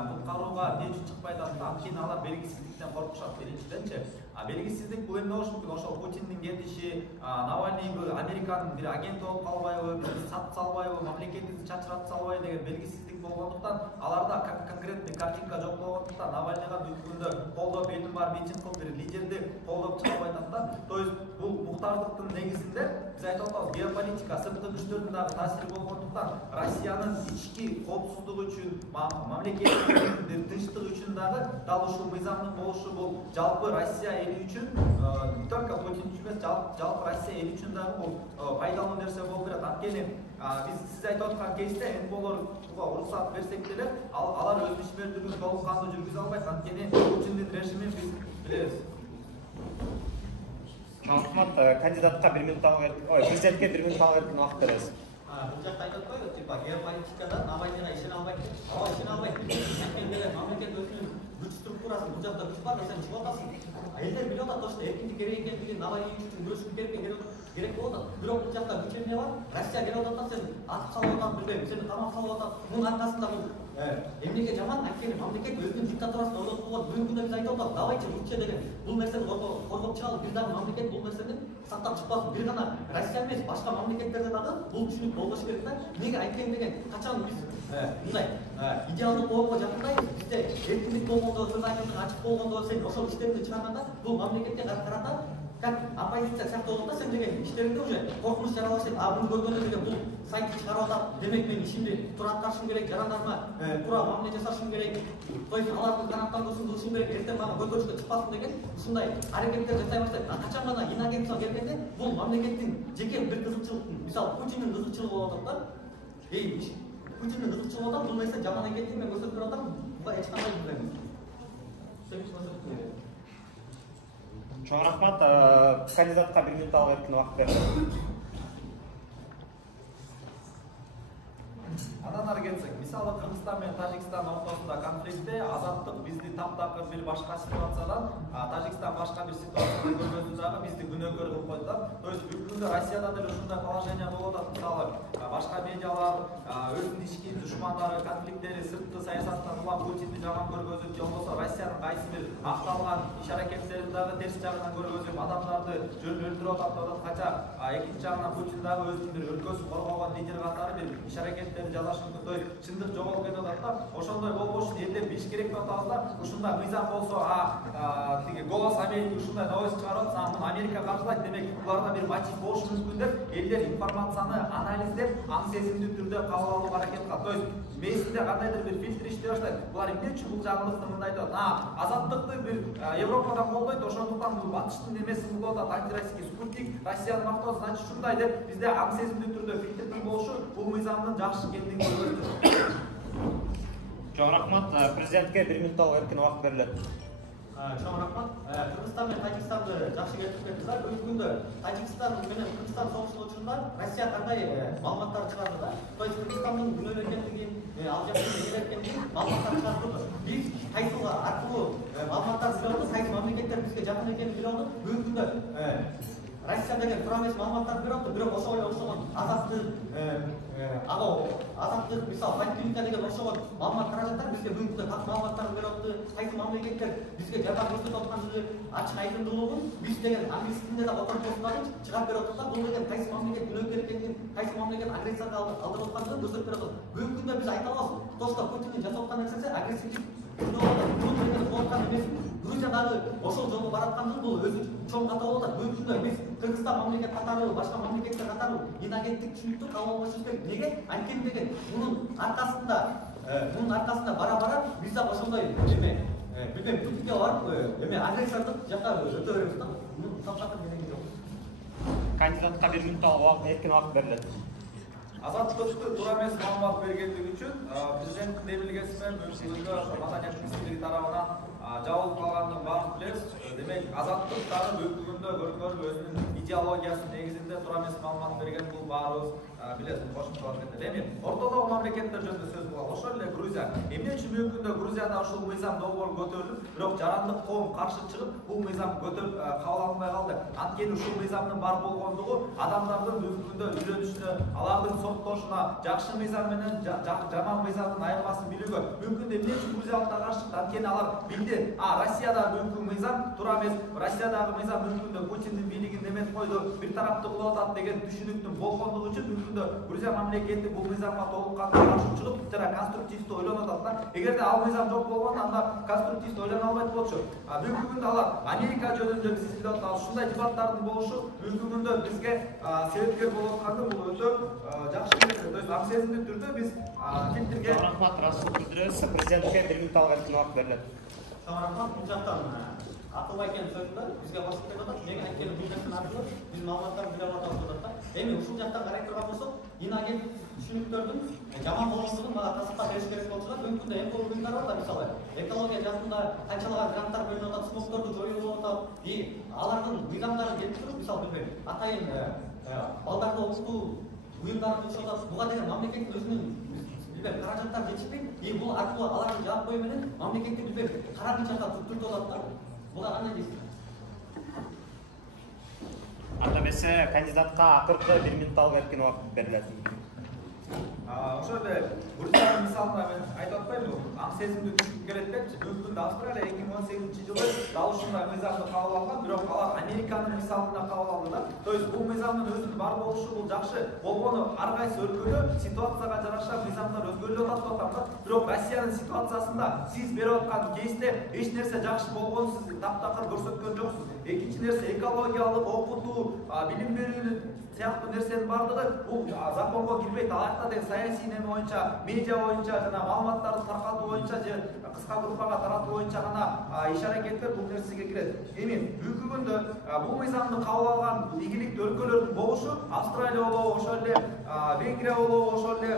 куткарууга эмне үчүн чыкпайт атат? Анткени алар белгисиздиктен коркушат биринчиденчи. Белгисиздик бул эмне болушу мүмкүн? Ошол Путиндин кетиши, Навальныйбы Американын бир агенти болуп калбайбы, бизди сатып салбайбы, мамлекетибизди чачыратып салбайбы деген белгисиздик болгондуктан, аларда конкретный картинка жок болгондуктан Навальныйга бүгүнкү күндө колдоп элдин баары митинг кылып бир лидерди колдоп чыгып атат да. То есть бул муктаждыктын негизинде биз айтып атабыз, геополитика, сырткы күчтөрдүн дагы таасири болгондуктан, Россиянын ички коопсуздугу үчүн, мамлекеттин тынчтыгы үчүн дагы дал ушул мыйзамдын болушу бул жалпы Россия эли үчүн, не только Путин үчүн эмес, жалпы Россия эли үчүн дагы бул пайдалуу нерсе болуп берет. Анткени сиз айтып аткан кезде эмполорго уруксат берсек деле, алар өз ишмердүүлүгүн толук кандуу жүргүзө албайт. Анткени Путиндин режимин биз билебиз. Рахмат, кандидатқа 1 минут президентке 1 минут еркін уақыт бересіз. Бұл жақта айтып қойды, типа геополитикада Навальныйға ішіне алмайды. Ішіне алмайды. Мемлекет өзінің күш структурасы бұл жақта күш бар, сен шығып атасың. Елдер біліп отыр, что еркіндік керек екендігін Навальный үшін күресу керек болады. Бирок бұл жақта күш эмне бар? Россия келіп отыр, сен атып салып отыр, білмеймін, сені қамап салып отыр. Бұның арқасында бұл эмнеге жаман, әйткені мемлекет өзінің диктатурасын орнатып қойды. Бүгінгі күнде біз айтып отыр, давайте лучше деген бұл нәрсені қорғап шығалық. Бір дағы мемлекет бұл нәрсені сақтап шықпасын. Бір ғана Россия емес, башқа мемлекеттерде дағы бұл түсінік болмашы керек та. Неге әйткені деген қашан біз мындай идеалдық қоғамға жақындаймыз. Бізде еркіндік болғанда, сөз айқындық ашық болғанда, сен ошол іштеріңді шығарғанда бұл мемлекетке қарата как оппозиция сияқты болғанда сен деген іштеріңде уже қорқыныш жаралашып, бұны көргенде деген бұл сайтты шығарып атады. Демек мен ішімде тура атқарышым керек, жарандарыма тура мамиле жасашым керек. То есть алардың қанаттандырусын қылышым керек, ертең маған көтеріліске шықпасын деген ушундай әрекеттер жасай баштайды. Качан ғана инагентство келгенде бұл мемлекеттің жеке бір қызықшылықтың, мысалы Путиннің қызықшылығы болып отыр да. Путиннің қызықшылығы болып отыр, бұл нәрсе жаман екендігін мен көрсетіп тұрып жатырмын. Бұға ешқандай білмейміз. Чоң рахмат, кандидатқа 1 минут еркін уақыт беріледі. Анан ары келсек, мисалы Кыргызстан менен Тажикстан ортосунда конфликтте азаттык бизди таптакыр бир башка ситуациядан, Тажикстан башка бир ситуацияда көргөндө дагы бизди күнөөкөр кылып койду. То есть бүгүнкү күндө Россияда деле ушундай положение болуп атат. Мисалы башка медиалар өзүнүн ички душмандары, конфликттери, сырткы саясаттан улам Путинди жаман көргөзүп, же болбосо Россиянын кайсы бир акталган иш-аракеттерин дагы терс жагынан көргөзүп, адамдарды өлтүрүп атат. Кача экинчи жагынан Путин дагы өзүнүн бир өлкөсүн коргогон лидер катары бир иш-аракеттерди жасаш мүмкүн. Чындык жоголуп кетип атат да. Ошондой болбош үчүн элдер билиш керек деп атабыз да. Ушундай мыйзам болсо, тиги Голос Америка ушундай новость чыгарып атса, муну Америка каржылайт, демек буларда бир мотив болушу мүмкүн деп элдер информацияны анализдеп, аң сезимдүү түрдө кабыл алууга аракет кылат. То есть мээсинде кандайдыр бир фильтр иштей баштайт. Булар эмне үчүн бул жагылыкты мындай айтат? Азаттыкты бир Европадан колдойт, ошондуктан бул батыштын эмеси болуп атат, антироссийский спутник, Россиянын мактоосу, значит ушундай деп бизде аң сезимдүү түрдө фильтрдин болушу бул мыйзамдын жакшы экендигин көрсөтөт. Чоң рахмат, президентке 1 минут еркін уақыт беріледі. Чоң рахмат. Кыргызстан мен Тажикстанды жакшы келтирип кеттиңиздер. Бүгүнкү күндө Тажикстан менен Кыргызстан согушунун учурунда Россия кандай маалыматтар чыгарды да? То есть Кыргызстандын күнөө экендигин, ал жактын эмне экендигин маалыматтар чыгарды. Биз кайсы аркылуу маалыматтар билип алдык, кайсы мамлекеттер бизге жакын экенин билип алдык. Бүгүнкү күндө Россия деген туура эмес маалыматтар берип атты, бирок ошого окшогон азаттык, мисалы Пантелика деген окшогон маалымат каражаттар бизге бүгүнкү күндө так маалыматтарды берип атты. Кайсы мамлекеттер бизге жардам көрсөтүп аткандыгы ачык айкындуулугун биз деген англис тилинде да отургусунда чыгарып берип атат да. Бул деген кайсы мамлекет күнөөкөр экенин, кайсы мамлекет агрессияга алдырып аткандыгын көрсөтүп берип атат. Бүгүнкү күндө биз айта алабыз, то что Путиндин жасап аткан нерсеси агрессивдик. Грузия дагы ошол жолго бараткандыгы бул өзү чоң ката болуп атат. Бүгүнкү күндө биз Кыргызстан мамлекет катары, башка мамлекеттер катары инагенттик түшүнүктү кабыл албашыбыз керек. Неге? Анткени деген мунун аркасында бара-бара биз да ошондой билбейм, Путинге барып агрессордук жакка өтө беребиз да. Муну сапсакыр кереги жок. Кандидатка 1 минут эркин убакыт берилет. Азаттыкты туура эмес маалымат бергендиги үчүн президенттин демилгеси менен бүгүнкү Маданият министрлиги тарабынан жабылып калгандыгын баардык билебиз. Демек азаттык дагы бүгүнкү күндө көргөнү өзүнүн идеологиясынын негизинде туура эмес маалымат берген, бул баарыбыз билесиз, кошумчалап кетет. Эми ортодогу мамлекеттер жөнүндө сөз кылалы. Ошол эле Грузия. Эмне үчүн бүгүнкү күндө Грузияда ушул мыйзам долбоор көтөрүлүп, бирок жарандык коом каршы чыгып, бул мыйзам көтөрүп кабыл алынбай калды. Анткени ушул мыйзамдын бар болгондугу адамдардын бүгүнкү күндө үйлөнүшүнө, алардын соттошуна, жакшы мыйзам менен жаман мыйзамдын айырмасын билүүгө бүгүнкү күндө эмне үчүн Грузиялыктар каршы чыкты? Анткени алар билди, Россияда бүгүнкү мыйзам туура эмес, Россиядагы мыйзам бүгүнкү күндө Путиндин бийлигин неметип койду, бир тараптуу кылып атат деген түшүнүктүн болгондугу үчүн бүгүнкү күндө Грузия мамлекети бул мыйзамга толук кандуу каршы чыгып, жана конструктивдүү ойлонуп атат да. Эгерде ал мыйзам жок болгондо анда конструктивдүү ойлоно албайт болчу. Бүгүнкү күндө алар Америка жөнүндө биз изилдеп атабыз. Ушундай дебаттардын болушу бүгүнкү күндө бизге себепкер болуп атканды бул өтө жакшы нерсе. То есть аң сезимдүү түрдө биз фильтрге рахмат, расул билдиребиз. Президентке 1 минут эркин убакыт берилет. Чоң рахмат. Бул жактан атылбай экенин сөзүндө бизге басып деп атат. Мен айтканым бул нерсенин аркылуу биз маалыматтарды билип атабыз деп атат. Эми ушул жактан карай турган болсок, инагент түшүнүктөрдүн жаман болгондугун мага тасдыкка бериш керек болчу да, бүгүнкү күндө эң көп уюмдар бар да, мисалы экология жаатында канчалаган гранттар бөлүнүп атат, смогторду жоюлуп атат. И алардын мыйзамдарын келтирип, мисалы билбейм, атайын балдарды окутуу уюмдарын кылышып атат. Буга деген мамлекеттин өзүнүн билбейм каражаттары жетишпей, и бул аркылуу алардын жаап коюу менен мамлекетти билбейм караңгы жакка түртүп атат да. Буга кандай дейсиз? Анда эмесе кандидатка акыркы 1 минут алып эркин убакыт берилет. Ошол эле Грузиянын мисалына мен айтып атпаймынбы? Аң сезимди түшүп келет депчи. Бүгүнкү күндө Австралия 2018-жылы дал ушундай мыйзамды кабыл алган, бирок алар Американын мисалына кабыл алды да. То есть бул мыйзамдын өзүнүн бар болушу бул жакшы. Болгону ар кайсы өлкөдө ситуацияга жараша мыйзамдар өзгөрүлүп атат деп атам да. Бирок Россиянын ситуациясында сиз берип аткан кейсте эч нерсе жакшы болгонун сиз таптакыр көрсөткөн жоксуз. Экинчи нерсе экологиялык окутуу, билим берүү сыяктуу нерсенин бардыгы бул законго кирбейт. Аларда деген саясий неме боюнча, медиа боюнча жана маалыматтарды таркатуу боюнча же кыска группага таратуу боюнча гана иш-аракеттер бул нерсеге кирет. Эми бүгүнкү күндө бул мыйзамды кабыл алган ийгиликтүү өлкөлөрдүн болушу Австралия болобу, ошол эле Венгрия болобу, ошол эле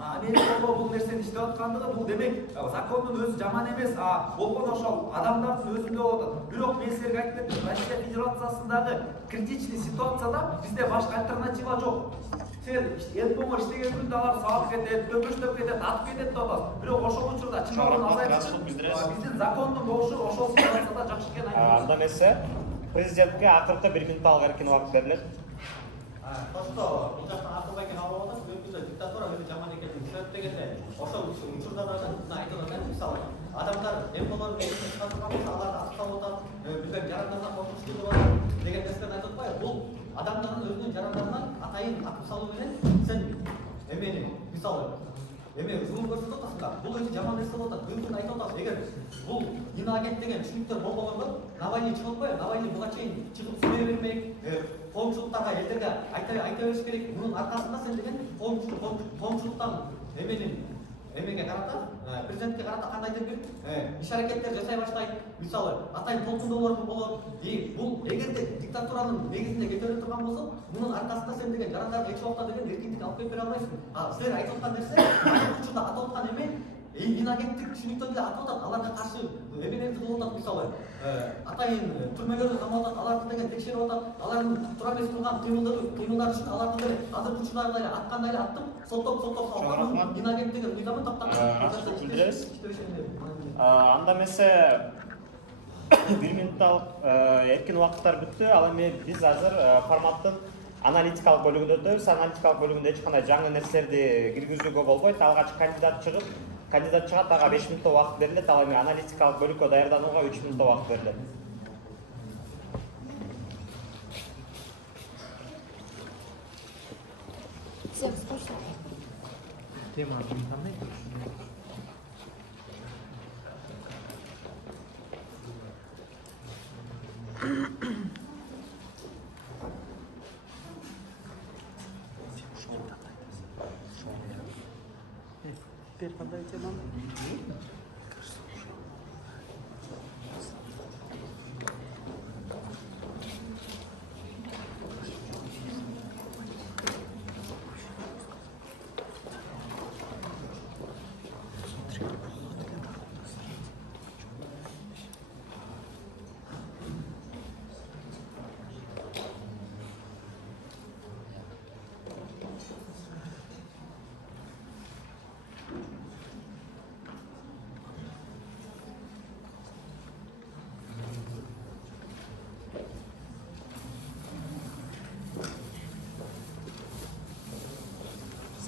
Америка болобу бул нерсени иштеп аткандыгы бул демек закондун өзү жаман эмес, болгону ошол адамдардын өзүндө болот. Бирок мен силерге айтып кеттим, Россия Федерациясындагы критичный ситуацияда бизде башка альтернатива жок. Сен элбоңор иштеген күндө алар саап кетет, көпөштөп кетет, атып кетет деп атасыз. Бирок ошол учурда чыгарууну азайтып, биздин закондун болушу ошол ситуацияда жакшы экенин айтып. Анда эмесе президентке акыркы 1 минут алып эркин убакыт берилет. Просто бул жактан атылбай экен алып атат, бүгүнкү диктатура өтө жаман экенин түсөт дегенде, ошол учурда да айтып атат, мисалы адамдар эмболор менен чыгарылган болсо аларды аттап атат, билбейм жарандарына коркунучтуу деп атат деген нерселерди айтып атпайбы? Бул адамдардын өзүнүн жарандарына атайын атып салуу менен сен эмени мисалы зулум көрсөтүп атасың да. Бул өтө жаман нерсе болуп атат. Бүгүнкү күндө айтып атабыз, эгер бул инагент деген түшүнүктөр болбогондо Навальный чыгып атпайбы? Навальный буга чейин чыгып сүйлөй бермек, коомчулуктарга элдерге айта бериш керек. Мунун аркасында сен деген коомчулуктан эмеге карата, президентке карата кандайдыр бир иш-аракеттер жасай баштайт. Мисалы, атайын толкундоолор болот. Бул эгерде диктатуранын негизинде кетире турган болсо, мунун аркасында сен деген жарандарга эч убакта деген эркиндик алып келип бере албайсың. Силер айтып аткан нерсе, учурда атып аткан эме инагенттик түшүнүктөрдү атып атат, аларга каршы эмелерди кылып атат, мисалы атайын түрмөлөрдү камап атат, аларды деген текшерип атат, алардын тура эмес турган кыймылдары үчүн аларды деле азыркы учурдагыдай аткандай эле аттып, соттоп салган инагент деген мыйзамын таптакыр. Анда эмесе 1 минут алып эркин убакыттар бүттү. Ал эми биз азыр форматтын аналитикалык бөлүгүндө аналитикалык бөлүгүндө эч кандай жаңы нерселерди киргизүүгө болбойт. Алгач кандидат чыгат, ага 5 минутта убакыт берилет. Ал эми аналитикалык бөлүккө даярданууга 3 минутта убакыт берилет. Всем скучно. Тема кандай? Теперь кандай тема?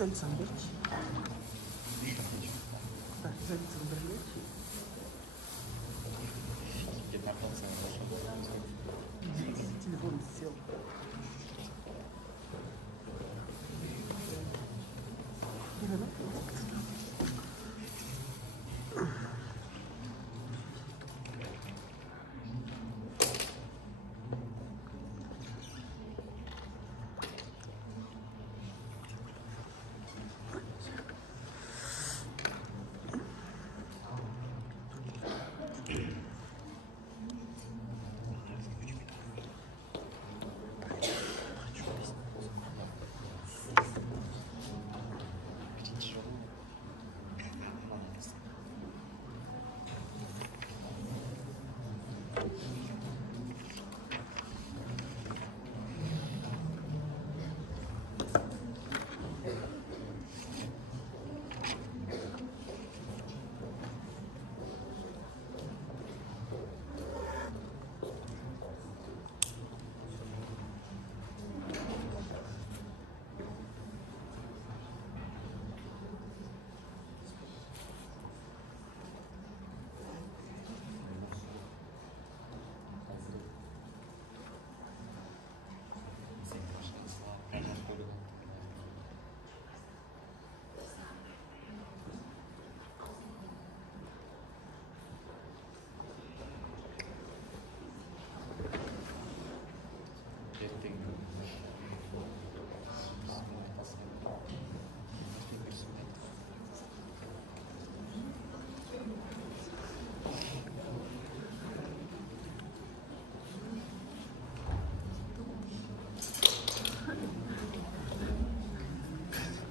Александрович. Александрович. Телефон сел.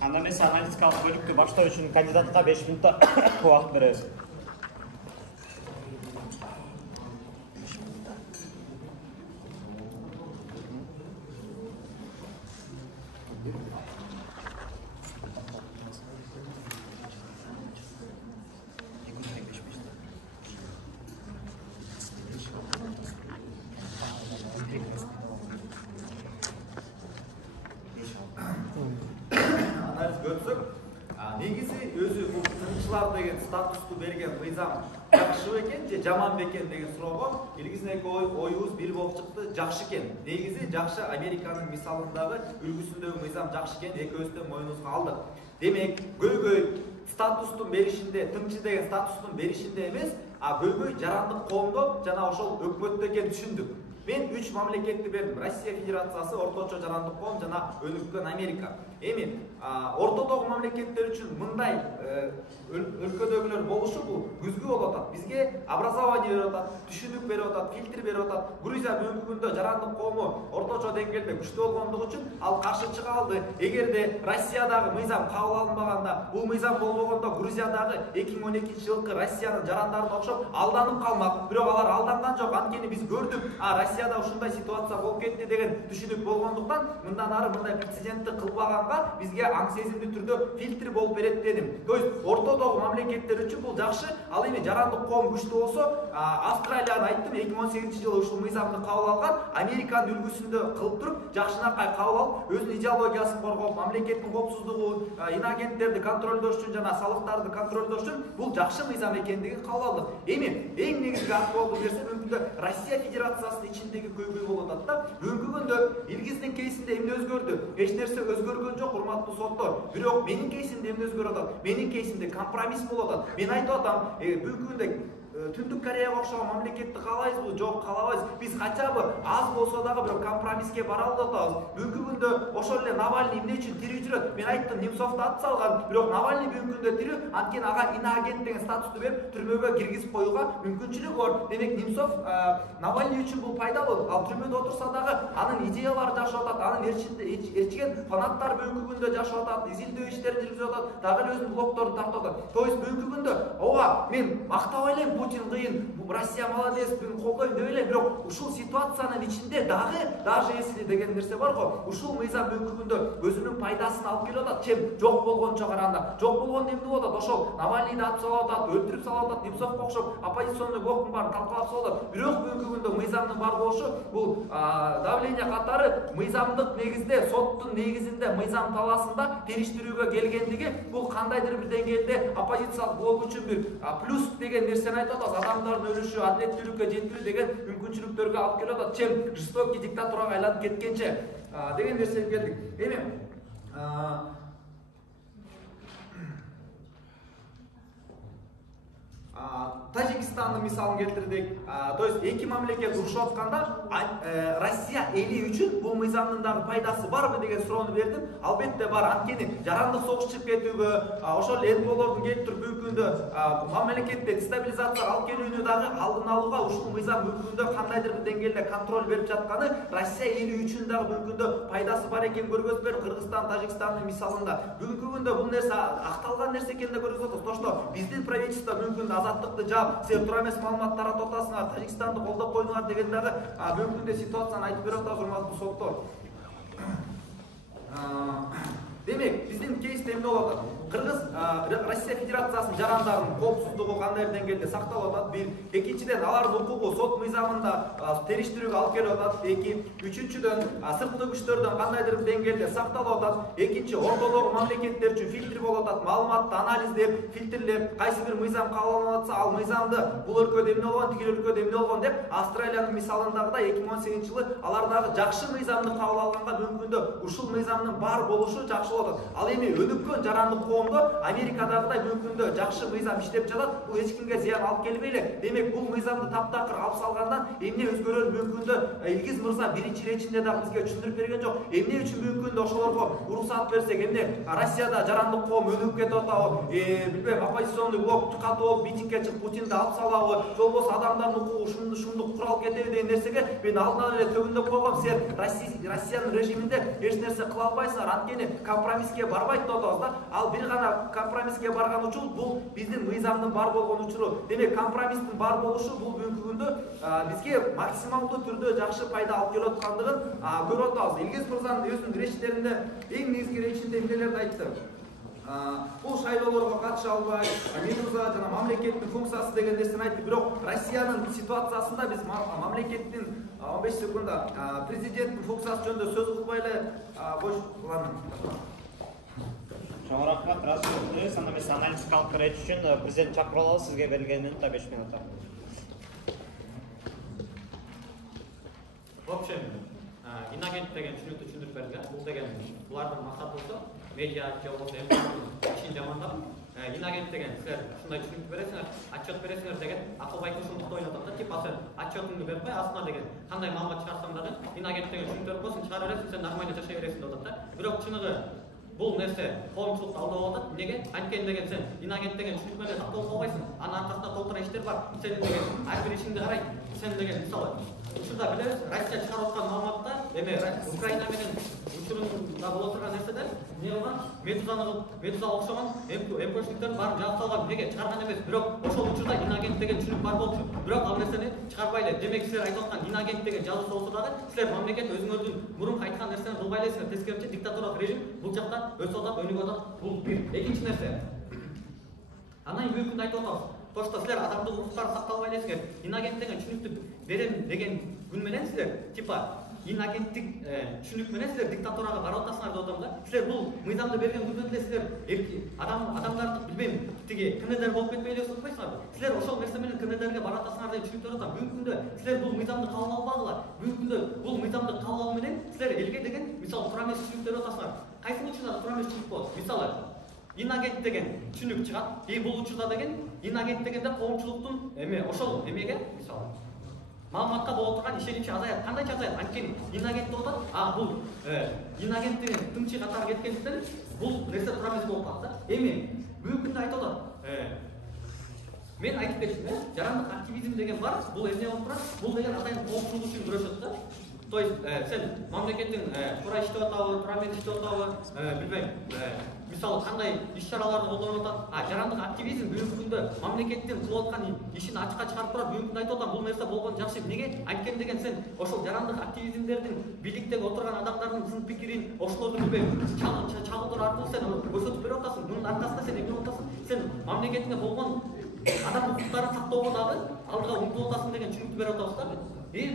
Андан эсе аналитикалык бөлүктү баштоо үчүн кандидатка 5 минутта убакыт беребиз. Негизи өзү бул тыңчылар деген статусту берген мыйзам жакшы бекен же жаман бекен деген суроого илгизинеки оюбуз бир болуп чыкты, жакшы экен. Негизи жакшы, Американын мисалындагы үлгүсүндөгү мыйзам жакшы экен, экөөбүз да моюнубузга алдык. Демек, көйгөй статустун беришинде, тыңчы деген статустун беришинде эмес, а көйгөй жарандык коомдо жана ошол өкмөттө экенин түшүндүк. Мен 3 мамлекетти бердим. Россия Федерациясы, орточо жарандык коом жана өнүккөн Америка. Эми ортодогу мамлекеттер үчүн мындай өлкөдөгүлөр болушу бул күзгү болуп атат. Бизге образование берип атат, түшүнүк берип атат, фильтр берип атат. Грузия бүгүнкү күндө жарандык коому орточо деңгээлде күчтүү болгондугу үчүн ал каршы чыга алды. Эгерде Россиядагы мыйзам кабыл алынбаганда, бул мыйзам болбогондо Грузиядагы 2012-жылкы Россиянын жарандарына окшоп алданып калмак. Бирок алар алданган жок. Анткени биз көрдүк, Россияда ушундай ситуация болуп кетти деген түшүнүк болгондуктан мындан ары мындай прецедентти кылбаганга бизге аң сезимдүү түрдө фильтр болуп берет дедим. То есть ортодогу мамлекеттер үчүн бул жакшы. Ал эми жарандык коом күчтүү болсо, Австралияны айттым, 2018-жылы ушул мыйзамды кабыл алган, Американын үлгүсүндө кылып туруп, жакшынакай кабыл алып, өзүнүн идеологиясын коргоп, мамлекеттин коопсуздугу, инагенттерди контролдош үчүн жана салыктарды контролдош үчүн бул жакшы мыйзам экендигин кабыл алдык. Эми эң негизги актуалдуу нерсе мүмкүн Россия Федерациясынын ичиндеги көйгөй болуп атат да. Бүгүнкү күндө Илгиздин кейсинде эмне өзгөрдү? Эч нерсе өзгөргөн жок, урматтуу соттор. Бирок менин кейсимде эмне өзгөрүп атат? Менин кейсимде компромисс болуп атат. Мен айтып атам, бүгүнкү күндө Түндүк Кореяга окшогон мамлекетти каалайбызбы? Жок, каалабайбыз. Биз качабы аз болсо дагы бирок компромисске бара алып атабыз. Бүгүнкү күндө ошол эле Навальный эмне үчүн тирүү жүрөт? Мен айттым, Немцовду ат салган, бирок Навальный бүгүнкү күндө тирүү, анткени ага иноагент деген статусту берип, түрмөгө киргизип коюуга мүмкүнчүлүк бар. Демек, Немцов Навальный үчүн бул пайдалуу. Ал түрмөдө отурса дагы анын идеялары жашап атат, анын эрчиген фанаттар бүгүнкү күндө жашап атат, изилдөө иштерин жүргүзүп атат, дагы эле өзүнүн блогдорун тартып атат. То есть бүгүнкү күндө ооба мен мактап элем, Путин кыйын, Россия молодец, мен колдойм деп элем, бирок ушул ситуациянын ичинде даже если деген нерсе бар го, ушул мыйзам бүгүнкү күндө өзүнүн пайдасын алып келип атат. Чем жок болгончо караганда. Жок болгондо эмне болот? Ошол Навальныйды ап салып атат, өлтүрүп салып атат, Немцовго окшоп оппозиционный блоктун баарын талкалап салып атат. Бирок бүгүнкү күндө мыйзамдын бар болушу бул давление катары мыйзамдык негизде, соттун негизинде мыйзам талаасында териштирүүгө келгендиги бул кандайдыр бир деңгээлде оппозициялык блок үчүн бир плюс деген нерсени айтып атабыз. Адамдардын өлүшү, адилеттүүлүккө жетүү деген мүмкүнчүлүктөргө алып келип атат. Чем жестокий диктатурага айланып кеткенче деген нерсеге келдик. Эми Тажикстандын мисалын келтирдик. То есть эки мамлекет урушуп атканда Россия эли үчүн бул мыйзамдын дагы пайдасы барбы деген суроону бердим. Албетте бар. Анткени жарандык согуш чыгып кетүүгө, ошол НПОлордун келип туруп бүгүнкү күндө мамлекетте дестабилизация алып келүүнү дагы алдын алууга ушул мыйзам бүгүнкү күндө кандайдыр бир деңгээлде контроль берип жатканы Россия эли үчүн дагы бүгүнкү күндө пайдасы бар экен көргөзүп берип, Кыргызстан, Тажикстандын мисалында. Бүгүнкү күндө бул нерсе акталган нерсе экенин да көргөзүп атат. Ошто биздин правительство бүгүнкү күндө азаттыкты жаап, силер туура эмес маалымат таратып атасыңар, Тажикстанды колдоп койдуңар деген дагы бүгүнкү күндө ситуацияны айтып берип атат, урматтуу соттор. Демек, биздин кейсте эмне болуп атат? Кыргыз Россия Федерациясынын жарандарынын коопсуздугу кандай деңгээлде сакталып атат? Бир, экинчиден алардын укугу сот мыйзамында териштирүүгө алып келип атат. Эки, үчүнчүдөн сырткы күчтөрдөн кандайдыр деңгээлде сакталып атат. Экинчи, ортодогу мамлекеттер үчүн фильтр болуп атат. Маалыматты анализдеп, фильтрлеп, кайсы бир мыйзам кабыл алынып атса, ал мыйзамды бул өлкөдө эмне болгон, тигил өлкөдө эмне болгон деп Австралиянын мисалындагыдай 2018-жылы алардагы жакшы мыйзамды кабыл алганга мүмкүндө ушул мыйзамдын бар болушу жакшы болот. Ал эми өнүккөн жарандык коомдо Америкадагыдай мүмкүндө жакшы мыйзам иштеп жатат. Бул эч кимге зыян алып келбей эле. Демек, бул мыйзамды таптакыр алып салгандан эмне өзгөрөр мүмкүндө Илгиз мырза биринчи речинде дагы бизге түшүндүрүп берген жок. Эмне үчүн мүмкүндө ошолорго уруксат берсек, эмне Россияда жарандык коом өнүгүп кетип атабы, билбейм, оппозиционный блок катуу болуп митингге чыгып Путинди алып салабы, же болбосо адамдардын укугу ушундук куралып кетеби деген нерсеге мен алдынан эле төгүндөп койгом. Силер Россиянын режиминде эч нерсе кыла албайсыңар, анткени компромисске барбайт деп атабыз да. Ал бир гана компромисске барган учул бул биздин мыйзамдын бар болгон учуру. Демек, компромисстин бар болушу бул бүгүнкү күндө бизге максималдуу түрдө жакшы пайда алып келип аткандыгын көрүп атабыз. Илгиз мырзанын өзүнүн речиттеринде эң негизги речитинде эмнелерди айтты? Бул шайлоолорго катыша албай, Медуза жана мамлекеттин функциясы деген нерсени айтты. Бирок Россиянын ситуациясында биз мамлекеттин 15 секундда президенттин функциясы жөнүндө сөз кылбай эле Чоң рахмат, расчет. Анда эмес аналитикалык реч үчүн президент чакырып алабыз. Сизге берилген минутта 5 минут. В общем, инагент деген түшүнүктүү түшүндүрүп берди. Бул деген булардын максаты болсо медиа же болбосо ишин жамандап, инагент деген силер ушундай түшүнүктүү бересиңер, отчет бересиңер деген акылбай ушундукту ойлоп атат да. Типа сен отчетуңду бербей, астына деген кандай маалымат чыгарсаң дагы инагент деген түшүнүктүү болсун, чыгара бересиң, сен нормально жашай бересиң деп атат да. Бирок чыныгы бул нерсе коомчулукту алдап атат. Неге? Анткени деген сен инагент деген түшүнүк менен такталып калбайсың. Анын аркасында толтура иштер бар. Сен деген ар бир ишиңди карайт. Сен деген мисалы учурда билебиз, Россия чыгарып аткан маалыматта эме Украина менен учурунда боло турган нерседе эмне болгон? Медузага окшогон МПшниктер баарын жаап салган. Неге? Чыгарган эмес. Бирок ошол учурда инагент деген түшүнүк бар болчу. Бирок ал нерсени чыгарбай эле. Демек, силер айтып аткан инагент деген жазуу болсо дагы силер мамлекет өзүңөрдүн мурунку айткан нерсени кылбай элесиңер. Тескерисинче диктатуралык режим бул жакта өсүп атат, өнүгүп атат. Бул бир. Экинчи нерсе. Анан бүгүнкү күндө айтып атабыз. Тошто силер адамдын укуктары сакталбай элесиңер. Инагент деген түшүнүктү берем деген күн менен силер типа инагенттик түшүнүк менен силер диктатурага барып атасыңар деп атам да. Силер бул мыйзамды берген күндө деле силер адамдарды билбейм, тиги КНДР болуп кетпей эле отпайсыңарбы? Силер ошол нерсе менен КНДРге барып атасыңар деп түшүнүп атам. Бүгүнкү күндө силер бул мыйзамды кабыл албагыла. Бүгүнкү күндө бул мыйзамды кабыл алуу менен силер элге деген мисалы туура эмес түшүнүк берип атасыңар. Кайсы учурда туура эмес түшүнүк болот? Мисалы инагент деген түшүнүк чыгат. Бул учурда деген инагент дегенде коомчулуктун ошол эмеге мисалы маалыматка боло турган ишеничи азаят. Кандайча азаят? Анткени инагент деп атат. Бул инагент деген тыңчы катары кеткендиктен бул нерсе туура эмес болуп калат да. Эми бүгүнкү күндө айтып атат. Мен айтып кеттим, жарандык активизм деген бар. Бул эмне болуп турат? Бул деген атайын коомчулук үчүн күрөшөт да. То есть сен мамлекеттин туура иштеп атабы, туура эмес иштеп атабы, билбейм, мисалы кандай иш-чараларды колдонуп атат. Жарандык активизм бүгүнкү күндө мамлекеттин кылып аткан ишин ачыкка чыгарып турат. Бүгүнкү күндө айтып атам, бул нерсе болгон жакшы. Неге? Анткени деген сен ошол жарандык активизмдердин бийликтеги отурган адамдардын сын пикирин, ошолорду билбейм, чагылдыруу аркылуу сен көрсөтүп берип атасың. Мунун аркасында сен эмне болуп атасың? Сен мамлекетиңе болгон адам укуктарын сактоого дагы алдыга умтулуп атасың деген түшүнүктү берип атабыз да.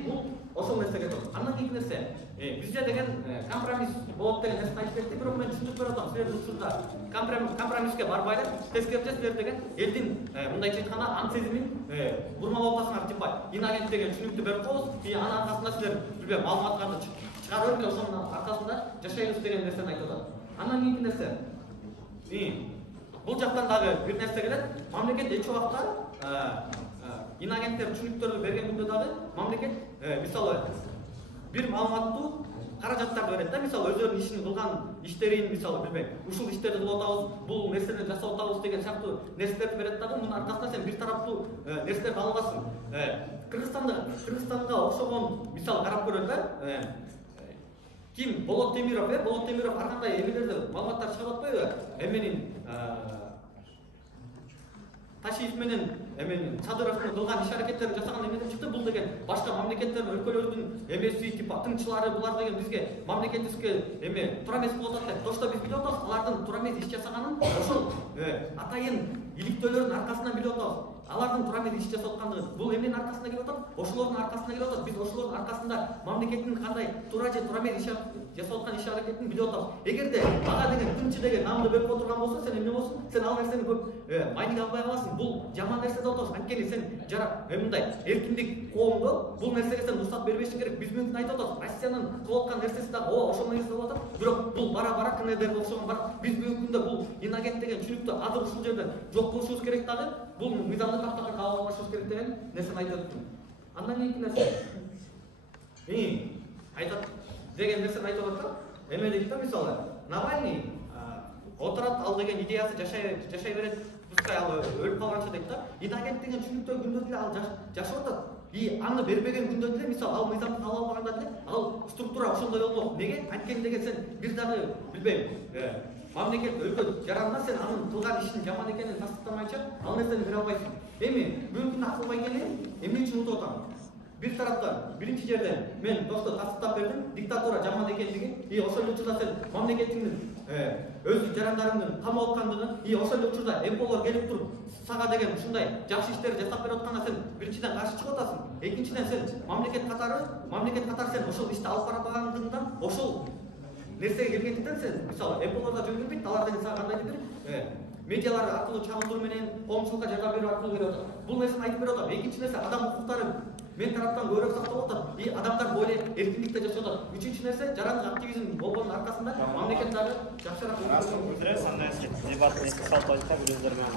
Бул ошол нерсеге топ. Андан кийинки нерсе, бизде деген компромисс болот деген нерсени айтып кетти. Бирок мен түшүндүрүп берип атам. Силердин учурда компромисске барбай эле тескерисинче силер деген элдин мындайча айтканда ант сезимин бурмалап атасыңар. Типа инагент деген түшүнүктү берип коебуз, анын аркасында силер билбейм маалыматтарды чыгарып берип ошонун аркасында жашайбыз деген нерсени айтып атат. Андан кийинки нерсе, бул жактан дагы бир нерсе келет. Мамлекет эч убакта инагенттер түшүнүктөрдү берген күндө дагы мамлекет мисалы бир маалыматтуу каражаттарды берет да. Мисалы өздөрүнүн ишин кылган иштерин, мисалы билбейм, ушул иштерди кылып атабыз, бул нерсени жасап атабыз деген сыяктуу нерселерди берет дагы. Мунун аркасында сен бир тараптуу нерселерди албассың. Кыргызстанга окшогон мисалы карап көрөлү да. Ким? Болот Темиров, Болот Темиров ар кандай эмелерди маалыматтар чыгарып атпайбы? Эменин Ташиев менен эми Садыровдун кылган иш аракеттерин жасаган эмеден чыкты. Бул деген башка мамлекеттердин, өлкөлөрдүн эмеси, типа тыңчылары, булар деген бизге мамлекетибизге эме туура эмес болуп атат деп. То, что биз билип атабыз, алардын туура эмес иш жасаганын ошол атайын иликтөөлөрдүн аркасынан билип атабыз. Алардын туура эмес иш жасап аткандыгын. Бул эмненин аркасында келип атат? Ошолордун аркасында келип атат. Биз ошолордун аркасында мамлекеттин кандай туура же туура эмес иш жасап аткан иш аракетин билип атабыз. Эгерде ага деген тыңчы деген намды берип отурган болсо, сен эмне болсун? Сен ал нерсени көп майнинг албай каласың. Бул жаман нерсе деп атабыз. Анткени сен жарап мындай эркиндик коомдо бул нерсеге сен уруксат бербешиң керек. Биз мүмкүн айтып атабыз. Россиянын кылып аткан нерсеси да ошол нерсе болуп атат. Бирок бул бара-бара КНДРге окшогон бар. Биз бүгүнкү күндө бул инагент деген түшүнүктү азыр ушул жерден жок кылышыбыз керек дагы. Бул мыйзамды каттакка кабыл алышыбыз керек деген нерсени айтып өттүм. Андан кийинки нерсе айтат деген нерсени айтып атат. Эме дейт да, мисалы Навальный отурат, ал деген идеясы жашай берет, пускай ал өлүп калганча дейт да. Инагент деген түшүнүктө күндө деле ал жашап атат. И аны бербеген күндө деле, мисалы ал мыйзамды кабыл албаганда деле ал структура ошондой болмок. Неге? Анткени деген сен бир дагы билбейм. Мамлекет өлкө жаранына сен анын кылган ишин жаман экенин тастыктамайча ал нерсени бере албайсың. Эми бүгүнкү күндө акылбай келе эмне үчүн утуп атам? Bir taraftan, birinci yerden men dostu tasdiqlap berdim, diktatura жаман экендигин, и ошол учурда сен мамлекетиңдин өз жарандарыңдын камап аткандыгын, и ошол учурда эмполор келип туруп сага деген ушундай жакшы иштерди жасап берип атканына сен биринчиден каршы чыгып атасың. Экинчиден сен мамлекет катары сен ошол ишти алып барбагандыгыңдан, ошол нерсеге келгендиктен сен мисалы эмполордо жөнгөнбейт, алар деген сага кандайдыр бир медиалар аркылуу чагындыруу менен коомчулукка жардам берүү аркылуу берип атат. Бул нерсени айтып берип атам. Экинчи нерсе адам укуктарын мен тараптан көбүрөөк сакталып атат. И адамдар более эркиндикте жашап атат. Үчүнчү нерсе жарандык активизм болгондун аркасында мамлекет дагы жакшыраак дебат салт айтып өздөрү менен